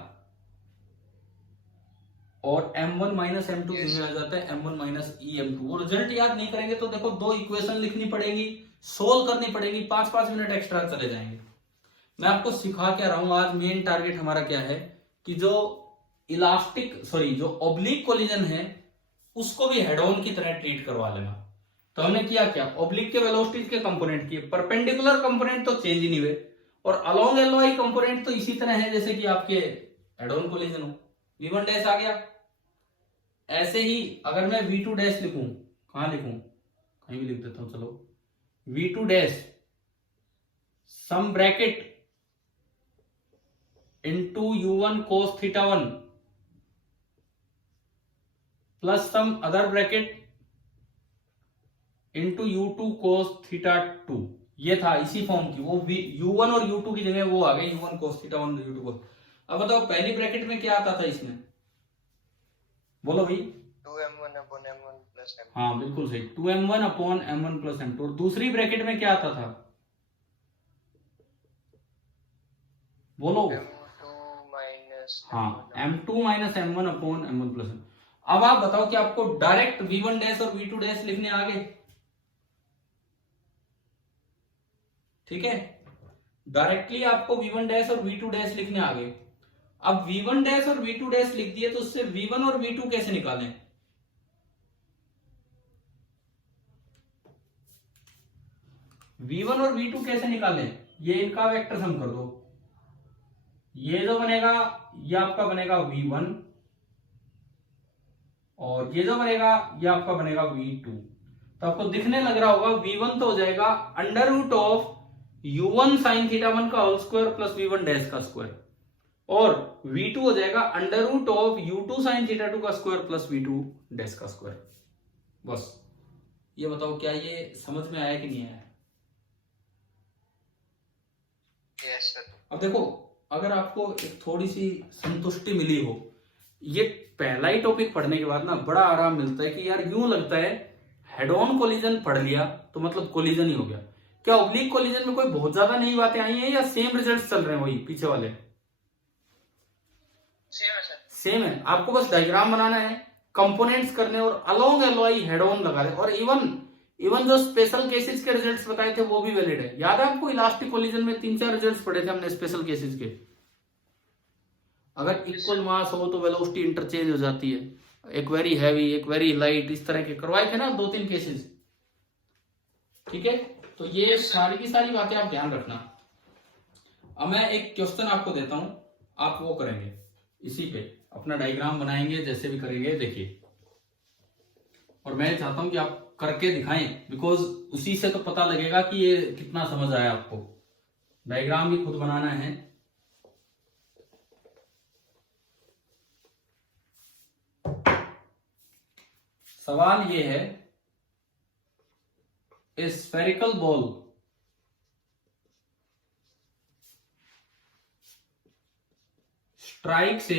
और m1 माइनस m2 की जगह आ जाता है m1 माइनस ई m2। वो रिजल्ट याद नहीं करेंगे तो देखो 2 इक्वेशन लिखनी पड़ेगी, सोल्व करनी पड़ेगी, 5-5 मिनट एक्स्ट्रा चले जाएंगे। मैं आपको सिखा क्या रहा हूं आज, मेन टारगेट हमारा क्या है कि जो जो ऑब्लिक कोलिजन है उसको भी हेड ऑन की तरह ट्रीट करवा लेना। तो हमने किया क्या, ऑब्लिक के वेलोसिटीज के कंपोनेंट किए, परपेंडिकुलर कंपोनेंट तो चेंज ही नहीं हुए, और अलोंग एलओआई कंपोनेंट तो इसी तरह है जैसे कि आपके हेड ऑन कोलिजन हो। v1 डैश आ गया। ऐसे ही अगर मैं v2 डैश लिखूं, कहां लिखूं, कहीं भी लिख देता हूं, चलो v2 dash some bracket into u1 cos theta 1 plus some other bracket into u2 cos theta 2। ये था इसी फॉर्म की, वो u1 और u2 की जगह वो आ गए u1 cos theta 1 u2 cos। अब बताओ पहली ब्रैकेट में क्या आता था इसमें, बोलो भाई। 2m1 upon m1 plus m2। हाँ बिल्कुल सही, 2m1 upon m1 plus m2। और दूसरी ब्रैकेट में क्या आता था, बोलो। हाँ m2 minus m1 upon m1 plus m। अब आप बताओ कि आपको डायरेक्ट v1 डैश और v2 डैश लिखने आ गए? ठीक है, डायरेक्टली आपको v1 डैश और v2 डैश लिखने आ गए। अब v1 डैश और v2 डैश लिख दिए तो उससे v1 और v2 कैसे निकालें? v1 और v2 कैसे निकालें? ये इनका वेक्टर सम कर दो। ये जो बनेगा ये आपका बनेगा v1, और ये जो बनेगा ये आपका बनेगा v2। तो आपको दिखने लग रहा होगा v1 तो हो जाएगा under root of u1 sine theta 1 का whole square plus v1 dash का स्क्वायर, और v2 हो जाएगा under root of u2 sine theta 2 का स्क्वायर प्लस v2 डैश का स्क्वायर। बस ये बताओ क्या ये समझ में आया कि नहीं आया? Yes sir. अब देखो अगर आपको एक थोड़ी सी संतुष्टि मिली हो, ये पहला ही टॉपिक पढ़ने के बाद ना बड़ा आराम मिलता है कि यार यूं लगता है हेड ऑन कोलिजन पढ़ लिया तो मतलब कोलिजन ही हो गया। क्या ऑब्लिक कोलिजन में कोई बहुत ज्यादा नई बातें आई हैं या सेम रिजल्ट्स चल रहे हैं वही पीछे वाले? सेम है सर। सेम है, आपको बस डायग्राम बनाना है, कंपोनेंट्स करने और अलोंग एलओआई हेड ऑन लगा रहे। और इवन जो स्पेशल केसेस के रिजल्ट्स बताए थे वो भी वैलिड है। याद है आपको इलास्टिक कोलिजन में 3-4 रिजल्ट्स पढ़े थे हमने स्पेशल केसेस के। अगर इक्वल मास हो तो वेलोसिटी इंटरचेंज हो जाती है, एक वेरी हैवी एक वेरी लाइट, इस तरह के करवाए थे ना 2-3 केसेस। ठीक है, तो ये सारी की सारी बातें आप ध्यान रखना। अब मैं एक क्वेश्चन आपको देता हूं, आप वो करेंगे, इसी पे अपना डायग्राम बनाएंगे जैसे भी करेंगे, देखिए। और मैं चाहता हूं कि आप करके दिखाएं, बिकॉज उसी से तो पता लगेगा कि ये कितना समझ आया आपको। डायग्राम भी खुद बनाना है। सवाल ये है, ए स्फेरिकल बॉल स्ट्राइक से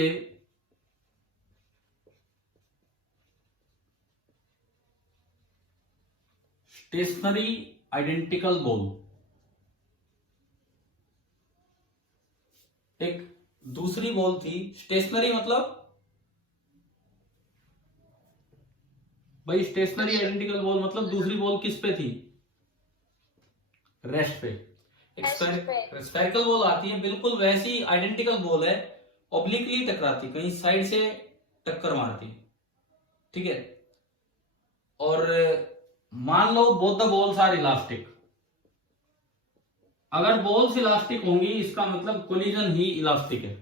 स्टेशनरी आइडेंटिकल बॉल, एक दूसरी बॉल थी स्टेशनरी, मतलब भाई स्टेशनरी आइडेंटिकल बॉल मतलब दूसरी बॉल किस पे थी, रेस्ट पे। एक स्फेरिकल बॉल आती है, बिल्कुल वैसी आइडेंटिकल बॉल है, ऑब्लिकली टकराती, कहीं साइड से टक्कर मारती, ठीक है। और मान लो both the balls are elastic, अगर बॉल्स इलास्टिक होंगी इसका मतलब कोलिजन ही इलास्टिक है।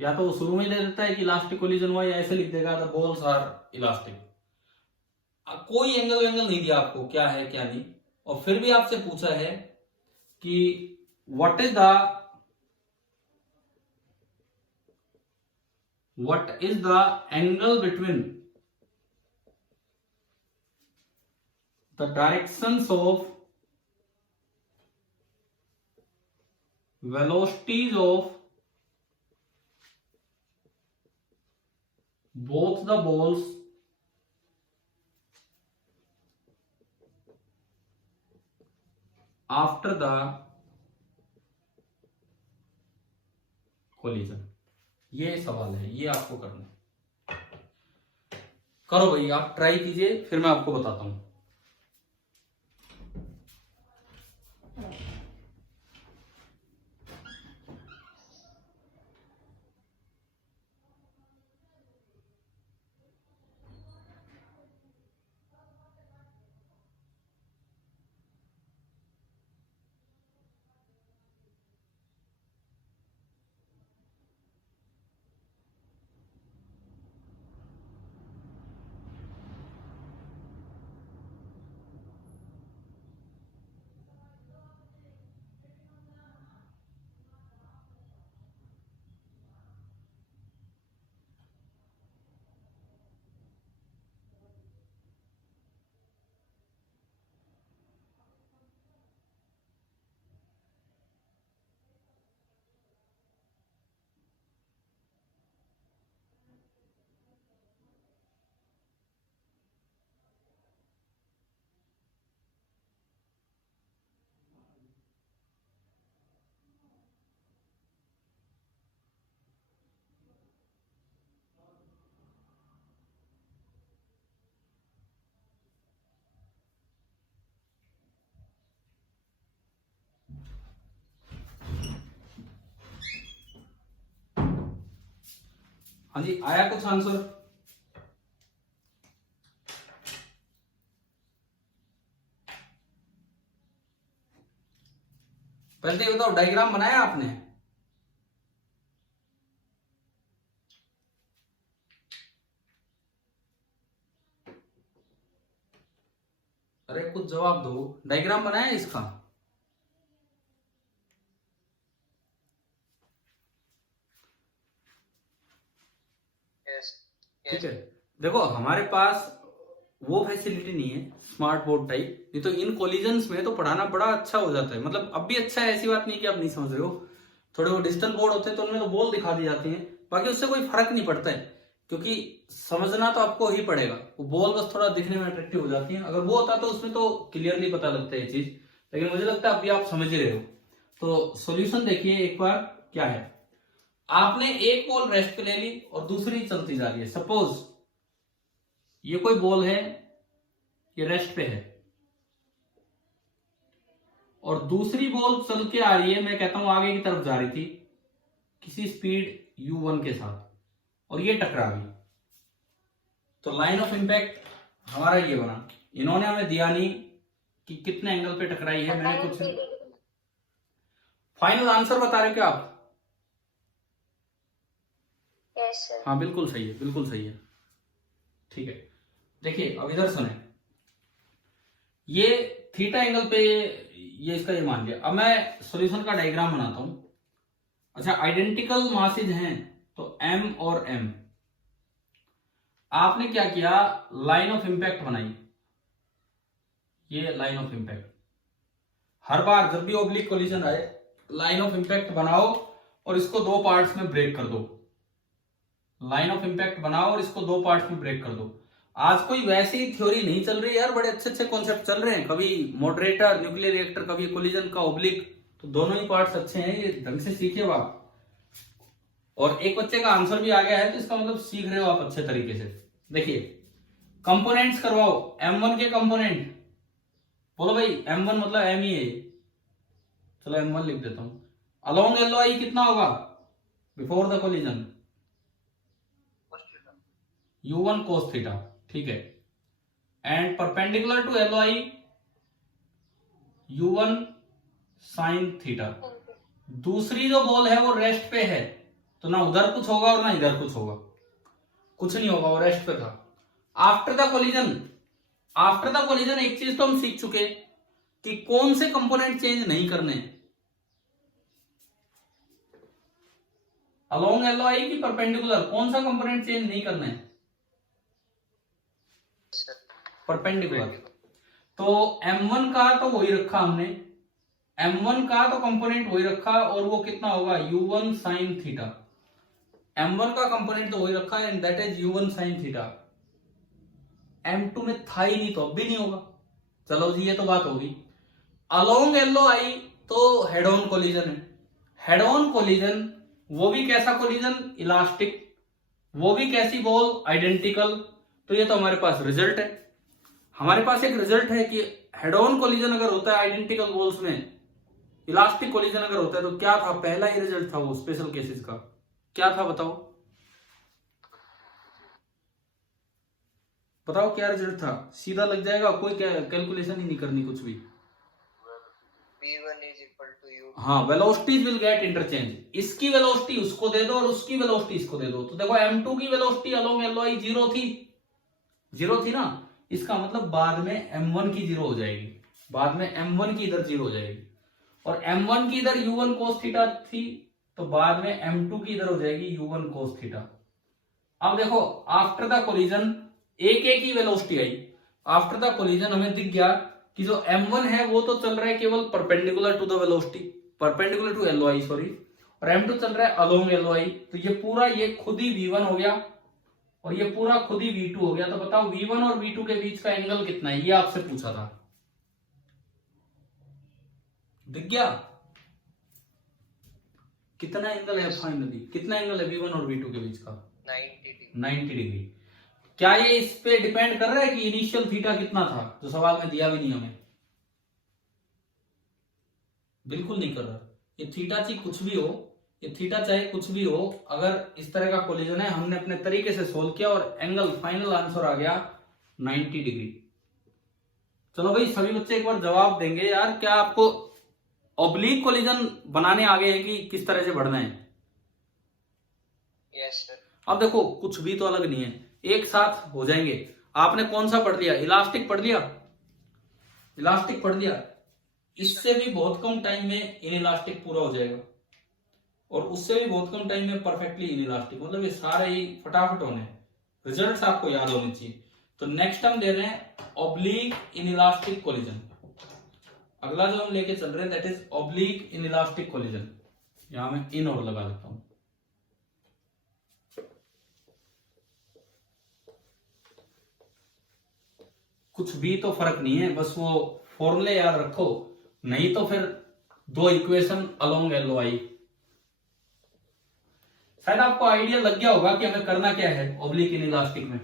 या तो शुरू में दे देता है कि इलास्टिक कोलिजन हुआ, या ऐसे लिख देगा द बॉल्स आर इलास्टिक। कोई एंगल नहीं दिया आपको क्या है क्या नहीं, और फिर भी आपसे पूछा है कि what is the angle between the directions of velocities of both the balls after the collision। ये सवाल है, ये आपको करना है। करो भाई, आप ट्राई कीजिए, फिर मैं आपको बताता हूं। हाँ जी, आया कुछ आंसर? पहले ये बताओ, डायग्राम बनाया आपने? अरे कुछ जवाब दो, डायग्राम बनाया इसका? ठीक है, देखो हमारे पास वो फैसिलिटी नहीं है स्मार्ट बोर्ड टाइप, नहीं तो इन कोलिजन्स में तो पढ़ाना बड़ा अच्छा हो जाता है। मतलब अब भी अच्छा है, ऐसी बात नहीं कि आप नहीं समझ रहे हो। थोड़े वो डिजिटल बोर्ड होते हैं तो उनमें तो बॉल दिखा दी जाती है, बाकी उससे कोई फर्क नहीं पड़ता है, क्योंकि समझना तो आपको ही पड़ेगा। वो बॉल बस थोड़ा दिखने में अट्रैक्टिव हो जाती है, अगर वो होता तो उसमें तो क्लियरली पता लगता है ये चीज। लेकिन मुझे लगता है अभी आप समझ ही रहे हो। तो सोल्यूशन देखिए एक बार क्या है। आपने एक बॉल रेस्ट पे ले ली और दूसरी चलती जा रही है। सपोज ये कोई बॉल है, ये रेस्ट पे है, और दूसरी बॉल चल के आ रही है, मैं कहता हूं आगे की तरफ जा रही थी किसी स्पीड u1 के साथ, और ये टकरा गई। तो लाइन ऑफ इंपैक्ट हमारा ये बना। इन्होंने हमें दिया नहीं कि कितने एंगल पे टकराई है, मैंने कुछ फाइनल आंसर बता रहे हो क्या आप? Yes sir. हाँ बिल्कुल सही है, बिल्कुल सही है। ठीक है, देखिए अब इधर सुने, ये थीटा एंगल पे ये इसका ये मान लिया। अब मैं सॉल्यूशन का डायग्राम बनाता हूं। अच्छा, आइडेंटिकल मासेज हैं तो m और m। आपने क्या किया, लाइन ऑफ इंपैक्ट बनाई, ये लाइन ऑफ इंपैक्ट। हर बार जब भी ओब्लिक कोलिजन आए लाइन ऑफ इंपैक्ट बनाओ और इसको दो पार्ट्स में ब्रेक कर दो। लाइन ऑफ इंपैक्ट बनाओ और इसको दो पार्ट्स में ब्रेक कर दो। आज कोई वैसी थ्योरी नहीं चल रही यार, बड़े अच्छे अच्छे कॉन्सेप्ट चल रहे हैं, कभी मॉडरेटर न्यूक्लियर रिएक्टर, कभी कोलिजन का ओब्लिक, तो दोनों ही पार्ट्स अच्छे हैं, ये ढंग से सीखिए आप। और एक बच्चे का आंसर भी आ गया है तो इसका मतलब सीख रहे हो आप अच्छे तरीके से। देखिए कंपोनेंट्स करवाओ, m1 के कंपोनेंट बोलो भाई, m1 मतलब m ही है, चलो m1 लिख देता हूं। अलोंग LOI कितना होगा before the collision? u1 cos theta, ठीक है। And perpendicular to LOI u1 sin theta. दूसरी जो बॉल है वो रेस्ट पे है, तो ना उधर कुछ होगा और ना इधर कुछ होगा, कुछ नहीं होगा, वो रेस्ट पे था। आफ्टर द कोलिजन एक चीज तो हम सीख चुके कि कौन से कंपोनेंट चेंज नहीं करने हैं, अलोंग LOI की परपेंडिकुलर कौन सा कंपोनेंट चेंज नहीं करना है? परपेंडिकुलर। तो m1 का तो वही रखा हमने, m1 का तो कंपोनेंट वही रखा, और वो कितना होगा u1 sin थीटा। m1 का कंपोनेंट तो वही रखा and that is u1 sin theta. m2 में था ही नहीं तो अब भी नहीं होगा। चलो जी, ये तो बात होगी। अलोंग LOI तो हेड ऑन कोलिजन है। हेड ऑन कोलिजन, वो भी कैसा कोलिजन? इलास्टिक। वो भी कैसी बॉल? आइडेंटिकल। तो ये तो हमारे पास रिजल्ट है। हमारे पास एक रिजल्ट है कि हेड ऑन कोलिजन अगर होता है आइडेंटिकल बॉल्स में, इलास्टिक कोलिजन अगर होता है, तो क्या था? पहला ही रिजल्ट था वो स्पेशल केसेस का, क्या था बताओ? बताओ क्या रिजल्ट था? सीधा लग जाएगा, कोई कैलकुलेशन ही नहीं करनी कुछ भी। v1 is equal to u। हाँ, वेलोसिटीज विल गेट इंटरचेंज। इसकी वेलोसिटी उसको दे दो और उसकी वेलोसिटी इसको दे दो। तो देखो m2 की वेलोसिटी अलोंग LOI जीरो थी ना, इसका मतलब बाद में m1 की जीरो हो जाएगी, बाद में m1 की इधर जीरो हो जाएगी, और m1 की इधर u1 cos थीटा थी, तो बाद में m2 की इधर हो जाएगी u1 cos थीटा। अब देखो आफ्टर द कोलिजन एक ही वेलोसिटी आई। आफ्टर द कोलिजन हमें दिख गया कि जो m1 है वो तो चल रहा है केवल perpendicular to the velocity, perpendicular to LOI sorry, और m2 चल रहा है अलोंग LOI। तो ये पूरा ये खुद ही v1 हो गया और ये पूरा खुद ही v2 हो गया। तो बताओ v1 और v2 के बीच का एंगल कितना है? ये आपसे पूछा था, दिख गया कितना एंगल है? फाइनली कितना एंगल है v1 और v2 के बीच का? 90 डिग्री। क्या ये इस पे डिपेंड कर रहा है कि इनिशियल थीटा कितना था, जो सवाल में दिया भी नहीं हमें? बिल्कुल नहीं कर रहा। ये थीटा चाहे कुछ भी हो, ये थीटा चाहे कुछ भी हो, अगर इस तरह का कोलिजन है, हमने अपने तरीके से सोल्व किया और एंगल फाइनल आंसर आ गया 90 डिग्री। चलो भाई, सभी बच्चे एक बार जवाब देंगे यार, क्या आपको ऑब्लिक कोलिजन बनाने आ गए हैं कि किस तरह से बढ़ना है? Yes sir. अब देखो कुछ भी तो अलग नहीं है, एक साथ हो जाएंगे। आपने कौन सा पढ़ लिया? इलास्टिक पढ़ लिया, इलास्टिक पढ़ लिया। इससे भी बहुत कम टाइम में इनइलास्टिक पूरा हो जाएगा, और उससे भी बहुत कम टाइम में परफेक्टली इनइलास्टिक। मतलब ये सारे ही फटाफट होने, रिजल्ट्स आपको याद होने चाहिए। तो नेक्स्ट हम दे रहे हैं ऑब्लिक इनइलास्टिक कोलिजन। अगला जो हम लेके चल रहे हैं that is oblique inelastic collision. यहां मैं इन और लगा देता हूं। कुछ भी तो फर्क नहीं है, बस वो फॉर्मूले याद रखो, नहीं तो फिर दो इक्वेशन अलोंग LOI। शायद आपको आइडिया लग गया होगा कि हमें करना क्या है ऑब्लिक इनइलास्टिक में।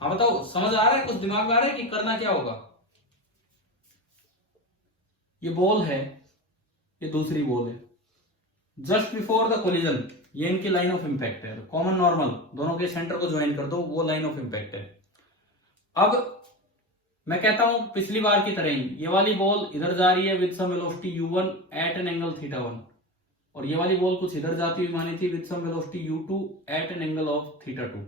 हाँ बताओ, समझ आ रहा है? कुछ दिमाग में आ रहा है कि करना क्या होगा? ये बॉल है, ये दूसरी बॉल है, जस्ट बिफोर द कोलिजन ये इनकी लाइन ऑफ इंपैक्ट है। कॉमन नॉर्मल दोनों के सेंटर को ज्वाइन कर दो, वो लाइन ऑफ इंपैक्ट है। अब मैं कहता हूं पिछली बार की तरह ही, ये वाली बॉल इधर जा रही है with some velocity u1 at an angle θ1, और ये वाली बॉल कुछ इधर जाती हुई मानी थी with some velocity u2 at an angle of θ2।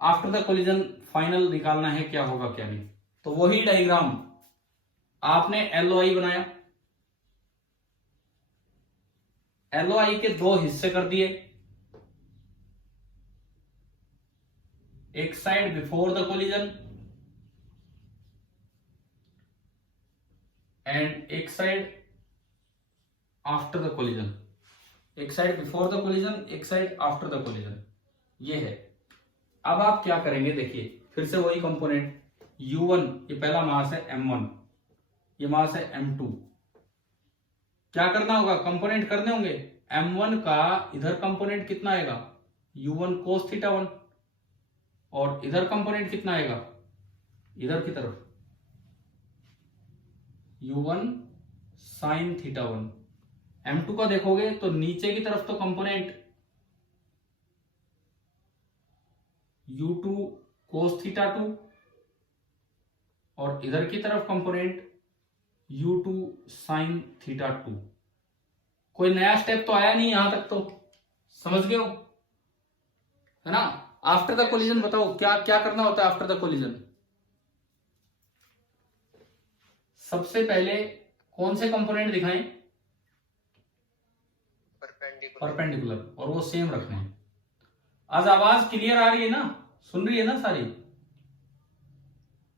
After the collision final निकालना है क्या होगा क्या नहीं। तो वही डायग्राम आपने LOI बनाया, LOI के दो हिस्से कर दिए, एक side before the collision and एक साइड आफ्टर द कोलिजन। एक साइड बिफोर द कोलिजन, एक साइड आफ्टर द कोलिजन, ये है। अब आप क्या करेंगे? देखिए फिर से वही कंपोनेंट u1, ये पहला मास है m1, ये मास है m2। क्या करना होगा? कंपोनेंट करने होंगे। m1 का इधर कंपोनेंट कितना आएगा? u1 cos θ1, और इधर कंपोनेंट कितना आएगा? इधर की तरफ u1 साइन थीटा 1। m2 का देखोगे तो नीचे की तरफ तो कंपोनेंट u2 कोस थीटा 2 और इधर की तरफ कंपोनेंट u2 साइन थीटा 2। कोई नया स्टेप तो आया नहीं यहां तक, तो समझ गए हो, है ना। आफ्टर द कोलिजन बताओ क्या क्या करना होता है आफ्टर द कोलिजन। सबसे पहले कौन से कंपोनेंट दिखाएं, परपेंडिकुलर, और वो सेम रखने हैं। आज आवाज क्लियर आ रही है ना, सुन रही है ना सारी?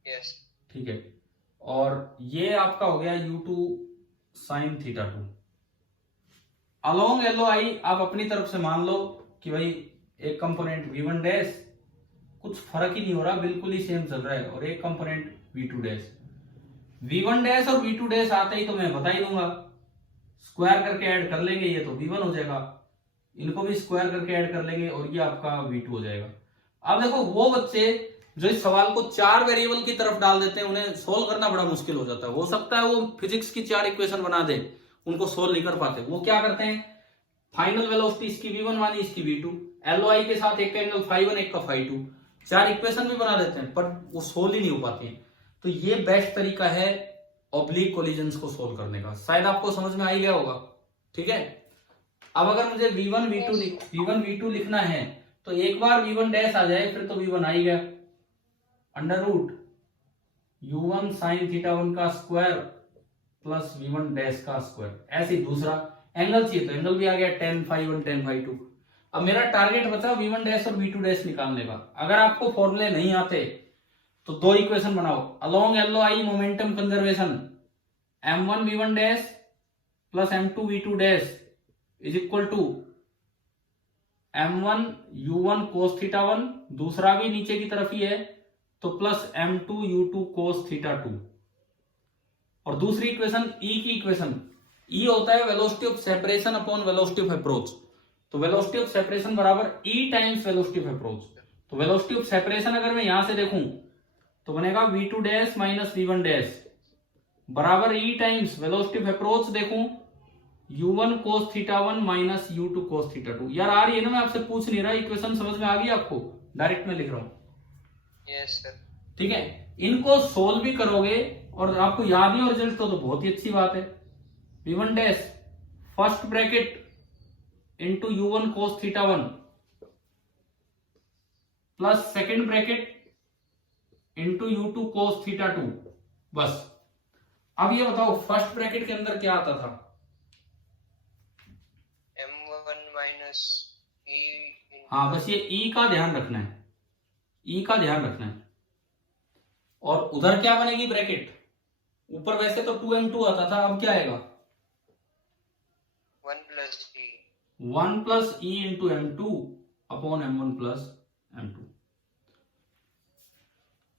यस। ठीक है। और ये आपका हो गया u2 sine theta 2। Along LOI आप अपनी तरफ से मान लो कि भाई एक कंपोनेंट v1 डैश, कुछ फर्क ही नहीं हो रहा, बिल्कुल ही सेम चल रहा है, और एक component v2 dash. v1 dash और v2 डैश आते ही तो मैं बता ही दूंगा, स्क्वायर करके ऐड कर लेंगे, ये तो v1 हो जाएगा, इनको भी स्क्वायर करके ऐड कर लेंगे और ये आपका v2 हो जाएगा। अब देखो वो बच्चे जो इस सवाल को 4 वेरिएबल की तरफ डाल देते हैं, उन्हें सोल्व करना बड़ा मुश्किल हो जाता है। हो सकता है वो फिजिक्स की 4 इक्वेशन बना दे, उनको सोल्व नहीं कर पाते। वो क्या करते हैं, फाइनल वेलोसिटी इसकी v1 मानी, इसकी v2, LOI के साथ एक का एंगल φ1 एक का φ2, 4 इक्वेशन भी बना देते हैं, पर वो सोल्व ही नहीं हो पाती हैं। तो ये बेस्ट तरीका है ऑब्लिक कोलिजन्स को सोल्व करने का। शायद आपको समझ में आ ही गया होगा, ठीक है। अब अगर मुझे v1 v2 लिखना है तो एक बार v1 डैश आ जाए फिर तो v1 आ ही गया, under root u1 sine theta 1 का स्क्वायर प्लस v1 डैश का स्क्वायर। ऐसे ही दूसरा एंगल चाहिए तो एंगल भी आ गया, tan φ1 tan φ2। अब मेरा टारगेट बचा v1 डैश और v2 डैश निकालने का। अगर आपको फॉर्मूले नहीं आते तो 2 इक्वेशन बनाओ, along LOI momentum conservation m1 v1 dash plus m2 v2 dash is equal to m1 u1 cos theta 1, दूसरा भी नीचे की तरफ ही है तो plus m2 u2 cos theta 2। और दूसरी इक्वेशन E की इक्वेशन, E होता है velocity of separation upon velocity of approach. तो वेलोसिटी ऑफ सेपरेशन बराबर E times velocity of approach. तो वेलोसिटी ऑफ सेपरेशन अगर मैं यहां से देखूं तो बनेगा v2 dash minus v1 dash बराबर E times velocity of approach देखूं u1 cos theta 1 minus u2 cos theta 2। यार आ रही है ना, मैं आपसे पूछ नहीं रहा, इक्वेशन समझ में आ गई आपको, डायरेक्ट में लिख रहा हूं। Yes sir. ठीक है, इनको सोल्व भी करोगे और आपको याद ही हो रिजल्ट तो बहुत ही अच्छी बात है। v1 dash first bracket into u1 cos theta 1 plus second bracket into u2 cos theta 2। बस अब ये बताओ फर्स्ट ब्रैकेट के अंदर क्या आता था, m1 माइनस e। हाँ बस ये E का ध्यान रखना है, E का ध्यान रखना है। और उधर क्या बनेगी ब्रैकेट, ऊपर वैसे तो 2m2 आता था, अब क्या आएगा 1 plus e। 1 plus e into m2 upon m1 plus m2।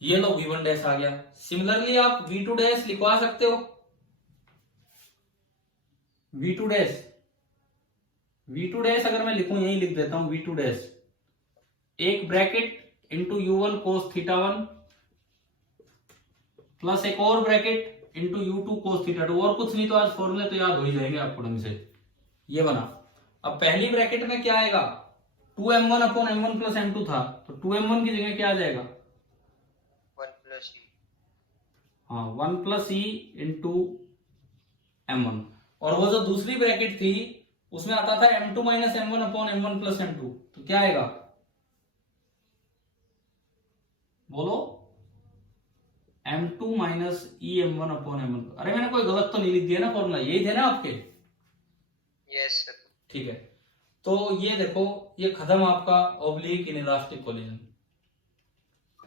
ये लो v1 डैश आ गया। सिमिलरली आप v2 डैश लिखवा सकते हो, v2 डैश अगर मैं लिखूं, यही लिख देता हूं v2 डैश, एक bracket into u1 cos theta 1 plus एक और bracket into u2 cos theta 2। और कुछ नहीं तो आज फॉर्मूले तो याद हो ही जाएंगे आपको ढंग से। ये बना। अब पहली ब्रैकेट में क्या आएगा, 2m1 upon m1 plus m2 था, तो 2m1 की जगह क्या आ जाएगा 1 प्लस e। हाँ 1 प्लस e इंटू m1। और वो जो दूसरी ब्रैकेट थी उसमें आता था m2 minus m1 upon m1 plus m2, तो क्या आएगा बोलो m2 minus e m1 upon m1। अरे मैंने कोई गलत तो नहीं लिख दिया ना फॉर्मूला, यही थे ना आपके? Yes sir. ठीक है, तो ये देखो ये खत्म आपका ऑब्लिक इनइलास्टिक कोलिजन।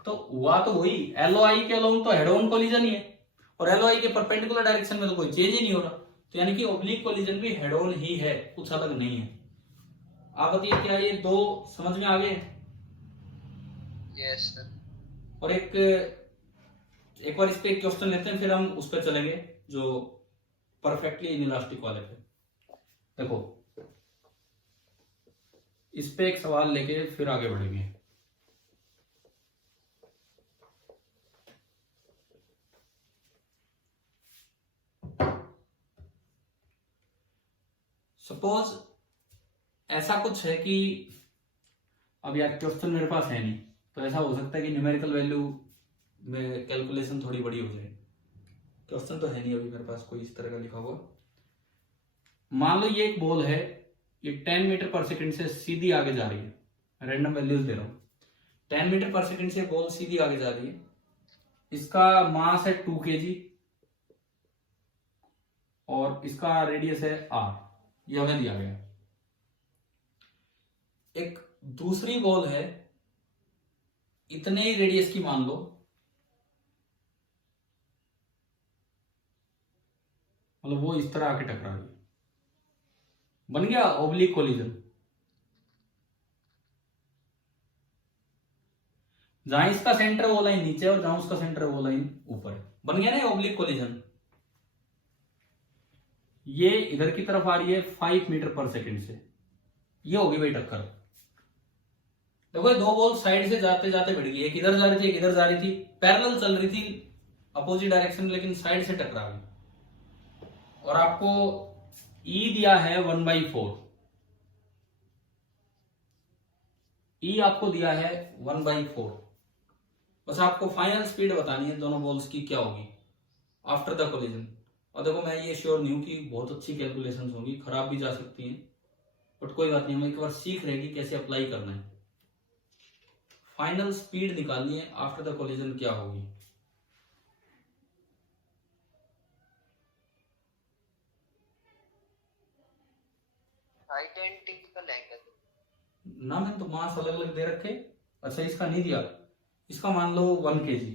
तो हुआ तो वही, LOI के अलोंग तो हेड ऑन कोलिजन ही है, और LOI के परपेंडिकुलर डायरेक्शन में तो कोई चेंज ही नहीं हो रहा, तो यानी कि ऑब्लिक कोलिजन भी हेड ऑन ही है, कुछ अलग नहीं है। आप बताइए क्या ये दो समझ में आ गए? Yes sir. और एक बार इस पे क्वेश्चन लेते हैं, फिर हम उस पर चलेंगे जो परफेक्टली इनइलास्टिक वाले पे। देखो इस पे एक सवाल लेके फिर आगे बढ़ेंगे। सपोज ऐसा कुछ है कि अब यार क्वेश्चन मेरे पास है नहीं, तो ऐसा हो सकता है कि न्यूमेरिकल वैल्यू में कैलकुलेशन थोड़ी बड़ी हो जाए। क्वेश्चन तो है नहीं अभी मेरे पास कोई इस तरह का लिखा हुआ। मान लो ये एक बॉल है, ये 10 मीटर पर सेकंड से सीधी आगे जा रही है, रैंडम वैल्यूज दे रहा हूं। 10 मीटर पर सेकंड से बॉल सीधी आगे जा रही है, इसका मास है 2 kg और इसका रेडियस है r, ये हमें दिया गया। एक दूसरी बॉल है, इतने ही रेडियस की मान लो, मतलब वो इस तरह आके टकरा रही है, बन गया ओब्लिक कोलिजन। जहां इसका सेंटर वो लाइन नीचे और जहां उसका सेंटर वो लाइन ऊपर है, बन गया ना ओब्लिक कोलिजन। ये इधर की तरफ आ रही है 5 मीटर पर सेकंड से, ये होगी भाई टक्कर। देखो दो बॉल साइड से जाते जाते भिड़ गई, एक इधर जा रही थी एक इधर जा रही थी, पैरेलल चल रही थी अपोजिट डायरेक्शन, लेकिन साइड से टकरा गई। और आपको ई दिया है 1/4, ई आपको दिया है 1/4। बस आपको फाइनल स्पीड बतानी है दोनों बॉल्स की क्या होगी आफ्टर द कोलिजन। और देखो मैं ये श्योर नहीं हूं कि बहुत अच्छी कैलकुलेशंस होंगी, खराब भी जा सकती हैं, बट कोई बात नहीं, हम एक बार सीख रहे हैं कि कैसे अप्लाई करना है। फाइनल स्पीड निकालनी है आफ्टर द कोलिजन क्या होगी। आइडेंटिकल एंगल ना मैंने तो मास अलग अलग दे रखे। अच्छा इसका नहीं दिया, इसका मान लो 1 kg,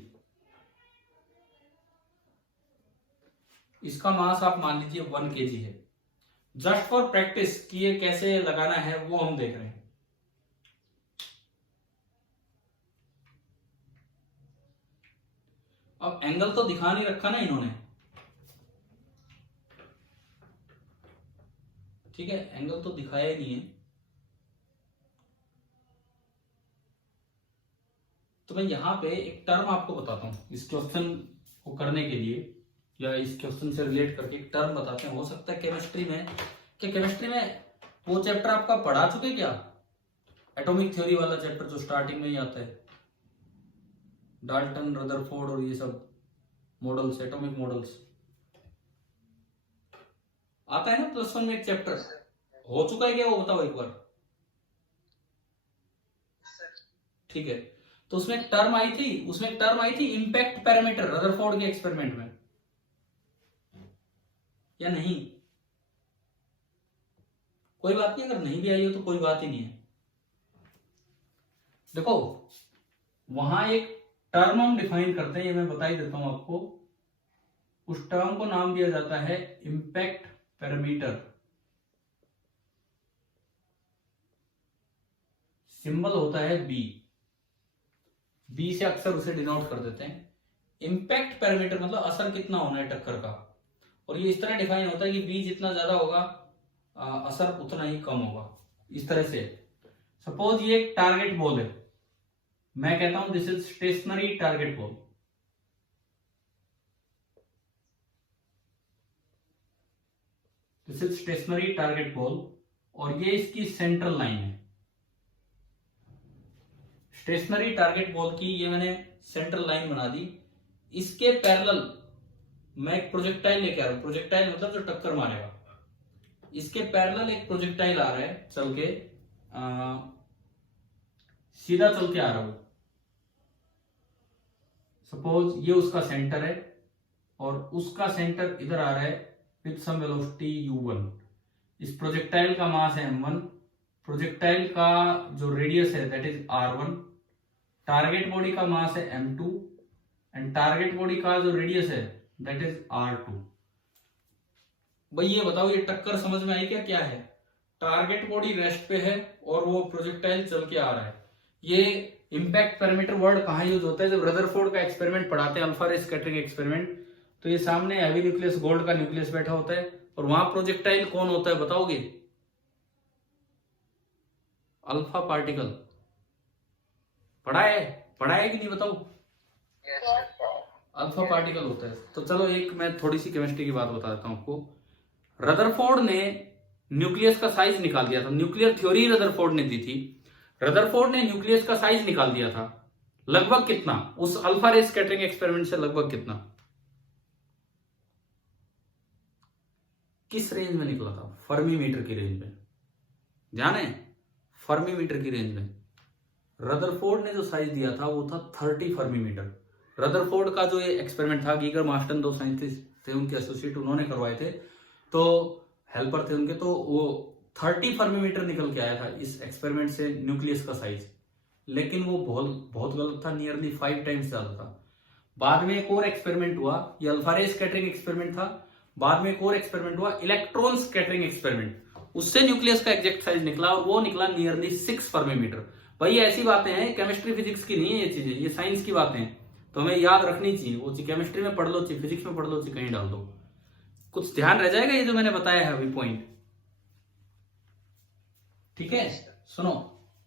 इसका मास आप मान लीजिए 1 kg है। जस्ट फॉर प्रैक्टिस कि ये कैसे लगाना है वो हम देख रहे हैं। अब एंगल तो दिखा नहीं रखा ना इन्होंने, ठीक है, एंगल तो दिखाया ही नहीं है। तो मैं यहां पे एक टर्म आपको बताता हूं इस क्वेश्चन को करने के लिए, या इस क्वेश्चन से रिलेट करके एक टर्म बताते हैं। हो सकता है केमिस्ट्री में, क्या केमिस्ट्री में वो चैप्टर आपका पढ़ा चुके क्या, एटॉमिक थ्योरी वाला चैप्टर जो स्टार्टिंग में ही आता है, डाल्टन रदरफोर्ड और ये सब मॉडल्स, एटॉमिक मॉडल्स आता है ना +1 में एक चैप्टर, हो चुका है क्या वो बताओ एक बार। ठीक है, तो उसमें एक टर्म आई थी इंपैक्ट पैरामीटर रदरफोर्ड के एक्सपेरिमेंट में, या नहीं? कोई बात नहीं, अगर नहीं भी आई हो तो कोई बात ही नहीं है। देखो वहां एक टर्म हम डिफाइन करते हैं, ये मैं बता ही देता हूं आपको। उस टर्म को नाम दिया जाता है इंपैक्ट पैरामीटर, सिंबल होता है बी से अक्सर उसे डिनोट कर देते हैं। इंपैक्ट पैरामीटर मतलब असर कितना होना है टक्कर का, और ये इस तरह डिफाइन होता है कि बी जितना ज्यादा होगा असर उतना ही कम होगा, इस तरह से। सपोज ये एक टारगेट बॉल है, मैं कहता हूं this is stationary target ball, this is stationary target ball, और ये इसकी सेंट्रल लाइन है। स्टेशनरी टारगेट बॉल की ये मैंने सेंट्रल लाइन बना दी, इसके पैरेलल मैं एक प्रोजेक्टाइल लेके आ रहा हूं, प्रोजेक्टाइल मतलब जो टक्कर मारेगा, इसके पैरेलल एक प्रोजेक्टाइल आ रहा है चल के, सीधा चल के आ रहा हूं। सपोज ये उसका सेंटर है और उसका सेंटर इधर आ रहा है विद सम वेलोसिटी u1। इस प्रोजेक्टाइल का मास है m1, प्रोजेक्टाइल का जो रेडियस है that is r1, target body का मास है m2 एंड टारगेट बॉडी का जो रेडियस है दैट इज r2। भाई ये बताओ ये टक्कर समझ में आई क्या, क्या है? टारगेट बॉडी रेस्ट पे है और वो प्रोजेक्टाइल चल के आ रहा है। ये इंपैक्ट पैरामीटर वर्ड कहां यूज होता है? जब रदरफोर्ड का एक्सपेरिमेंट पढ़ाते हैं, अल्फा रे स्कैटरिंग एक्सपेरिमेंट, तो ये सामने हैवी न्यूक्लियस गोल्ड का न्यूक्लियस बैठा होता है और वहां प्रोजेक्टाइल कौन होता है बताओगे? Alpha particle. पढ़ा है कि नहीं बताओ? अल्फा पार्टिकल होता है। तो चलो एक मैं थोड़ी सी केमिस्ट्री की बात बता देता हूं आपको। रदरफोर्ड ने न्यूक्लियस का साइज निकाल दिया था। न्यूक्लियर थ्योरी रदरफोर्ड ने दी थी। रदरफोर्ड ने न्यूक्लियस का साइज निकाल दिया था। लगभग कितना? उस अल्फा रे स्कैटरिंग एक्सपेरिमेंट से लगभग कितना? किस रेंज में निकला था? फर्मी मीटर की रेंज में। ध्यान है, फर्मी मीटर की रेंज में। रदरफोर्ड ने जो साइज दिया था वो था 30 फर्मी मीटर। रदरफोर्ड का जो ये एक्सपेरिमेंट था, गीगर मार्टन 2 साइंटिस्ट थे, उनके एसोसिएट, उन्होंने करवाए थे, तो हेल्पर थे उनके, तो वो 30 फर्मी मीटर निकल के आया था इस एक्सपेरिमेंट से न्यूक्लियस का साइज। लेकिन वो बहुत बहुत गलत था, नियरली 5 टाइम्स ज्यादा था। बाद में एक और एक्सपेरिमेंट हुआ, ये अल्फा रे स्कैटरिंग एक्सपेरिमेंट था। बाद में एक और एक्सपेरिमेंट हुआ, इलेक्ट्रॉन स्कैटरिंग एक्सपेरिमेंट, उससे न्यूक्लियस का एग्जैक्ट साइज निकला और वो निकला नियरली 6 फर्मी मीटर। भाई ऐसी बातें हैं, केमिस्ट्री फिजिक्स की नहीं है ये चीजें, ये साइंस की बातें हैं, तो हमें याद रखनी चाहिए। वो केमिस्ट्री में पढ़ लो, फिजिक्स में पढ़ लो, कहीं डाल दो, कुछ ध्यान रह जाएगा ये जो मैंने बताया है अभी पॉइंट। ठीक है, सुनो,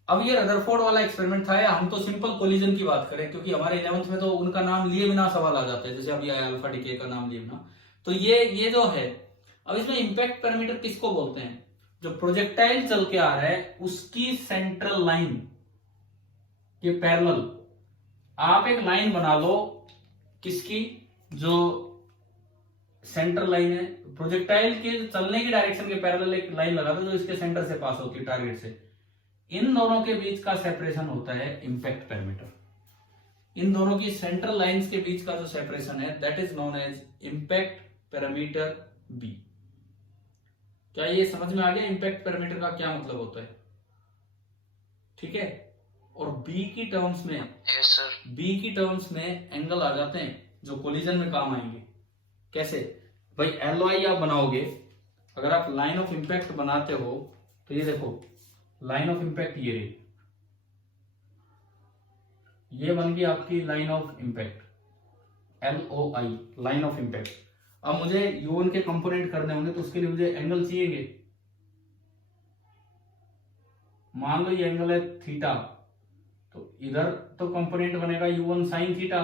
अब ये रदरफोर्ड वाला एक्सपेरिमेंट था, या हम तो सिंपल कोलिजन की बात करें, क्योंकि हमारे 11th में तो उनका नाम लिए बिना सवाल आ जाता है, जैसे अभी आया अल्फा डिके का नाम लिए बिना। तो ये जो है, अब इसमें इंपैक्ट पैरामीटर किसको बोलते हैं? जो प्रोजेक्टाइल चल के आ रहा है उसकी सेंट्रल लाइन के पैरेलल आप एक लाइन बना लो। किसकी? जो सेंट्रल लाइन है, प्रोजेक्टाइल के चलने की डायरेक्शन के पैरेलल एक लाइन लगा दो जो इसके सेंटर से पास होती है, टारगेट से। इन दोनों के बीच का सेपरेशन होता है इंपैक्ट पैरामीटर। इन दोनों की सेंट्रल लाइंस के बीच का जो सेपरेशन है, that is known as impact parameter b. क्या ये समझ में आ गया इंपैक्ट पैरामीटर का क्या मतलब होता है? ठीक है, और बी की टर्म्स में, यस सर, बी की टर्म्स में एंगल आ जाते हैं जो कोलिजन में काम आएंगे। कैसे? भाई एलओआई आप बनाओगे, अगर आप लाइन ऑफ इंपैक्ट बनाते हो तो ये देखो, लाइन ऑफ इंपैक्ट ये रही, ये बन गई आपकी line of impact, LOI, line of impact. अब मुझे U1 के कंपोनेंट करने होंगे तो उसके लिए मुझे एंगल चाहिए। मान लो ये एंगल है थीटा, तो इधर तो कंपोनेंट बनेगा U1 sine theta,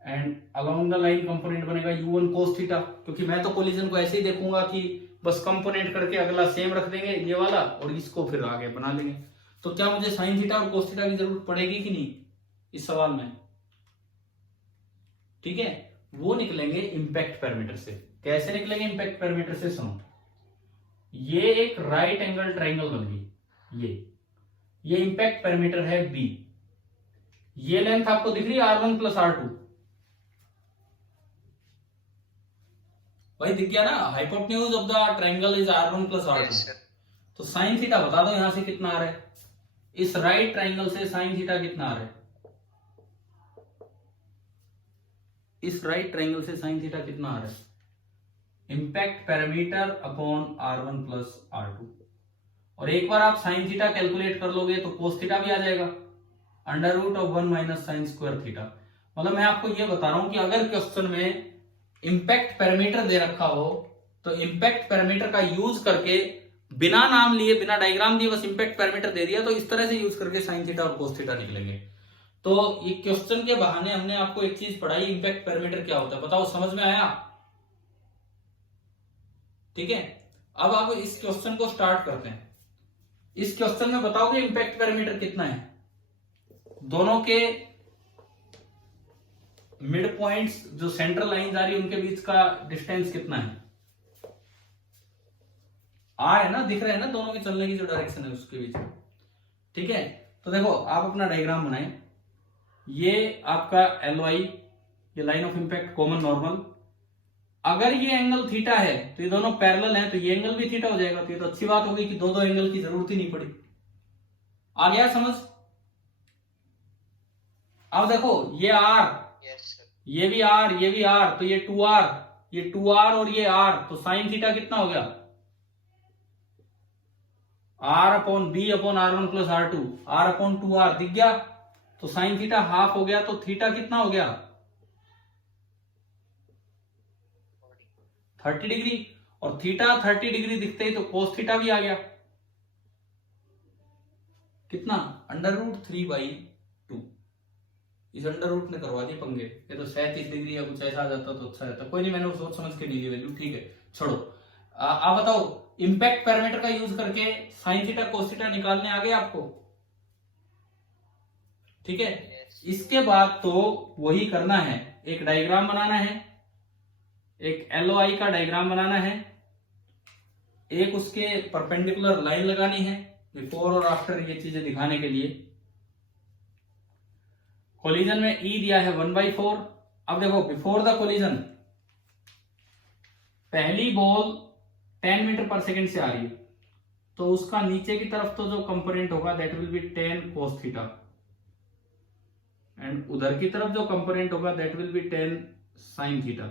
and along the line component बनेगा U1 कोस थीटा, क्योंकि मैं तो कोलिजन को ऐसे ही देखूंगा कि बस कंपोनेंट करके अगला सेम रख देंगे ये वाला और इसको फिर आगे बना लेंगे। तो क्या मुझे साइन थीटा और कोस थीटा की जरूरत पड़ेगी कि नहीं इस सवाल में? ठीक है, वो निकलेंगे इंपैक्ट पैरामीटर से। कैसे निकलेंगे इंपैक्ट पैरामीटर से? सुनो, ये एक राइट एंगल ट्रायंगल बन गई, ये इंपैक्ट पैरामीटर है बी। ये लेंथ आपको दिख रही है R1 प्लस R2, भाई दिख गया ना? Hypotenuse of the triangle is R1 plus R2। तो साइन थीटा बता दो यहां से कितना आ रहा है, इस राइट ट्रायंगल से साइन थीटा कितना आ रहा है, इस राइट ट्रायंगल से साइन थीटा कितना आ रहा है? Impact parameter upon R1 plus R2। और एक बार आप साइन थीटा कैलकुलेट कर लोगे तो कोस थीटा भी आ जाएगा, under root of 1 minus sine square theta. मतलब मैं आपको ये बता रहा हूं कि अगर क्वेश्चन में इंपैक्ट पैरामीटर दे रखा हो तो इंपैक्ट पैरामीटर का यूज करके, बिना नाम लिए, बिना डायग्राम दिए, बस इंपैक्ट पैरामीटर दे दिया, तो इस तरह से यूज करके साइन थीटा और कोस थीटा निकलेंगे। तो ये क्वेश्चन के बहाने हमने आपको एक चीज पढ़ाई, इंपैक्ट पैरामीटर क्या होता है, बताओ समझ में आया? ठीक है, अब आप इस क्वेश्चन को स्टार्ट करते हैं। इस क्वेश्चन में बताओगे इंपैक्ट पैरामीटर कितना है? दोनों के मिड पॉइंट्स जो सेंट्रल लाइन आ रही है उनके बीच का डिस्टेंस कितना है? आर है ना, दिख रहा है ना दोनों के चलने की जो डायरेक्शन है उसके बीच में। ठीक है, तो देखो आप अपना डायग्राम बनाएं। ये आपका एलवाई, ये line of impact common normal. अगर ये एंगल थीटा है तो ये दोनों पैरेलल हैं, तो ये एंगल भी थीटा हो जाएगा। तो ये तो अच्छी बात होगी कि दो दो एंगल की जरूरत ही नहीं पड़ी। आ गया समझ? अब देखो ये आर, ये भी आर, ये भी आर, तो ये 2R, ये 2R और ये R, तो साइन थीटा कितना हो गया? R upon b upon R1 plus R2, R upon 2R, दिख गया? तो साइन थीटा हाफ हो गया, तो थीटा कितना हो गया? 30 डिग्री। और थीटा 30 डिग्री दिखते ही तो कोस थीटा भी आ गया, कितना? Under root 3/2। इस अंडर रूट ने करवा दिए पंगे, ये तो 37 डिग्री या कुछ ऐसा आ जाता तो अच्छा रहता। कोई नहीं, मैंने सोच समझ के नहीं ली वैल्यू, ठीक है छोड़ो। आप बताओ इंपैक्ट पैरामीटर का यूज करके साइन थीटा कोस थीटा निकालने आ गया आपको? ठीक है, इसके बाद तो वही करना है, एक डायग्राम बनाना है, एक LOI का डायग्राम बनाना है, एक उसके परपेंडिकुलर लाइन लगानी है बिफोर और आफ्टर, ये चीजें दिखाने के लिए। कोलिजन में E दिया है 1/4। अब देखो बिफोर द कोलिजन पहली बॉल 10 मीटर पर सेकेंड से आ रही है, तो उसका नीचे की तरफ तो जो कंपोनेंट होगा that will be 10 cos theta, and उधर की तरफ जो कंपोनेंट होगा that will be 10 sin theta.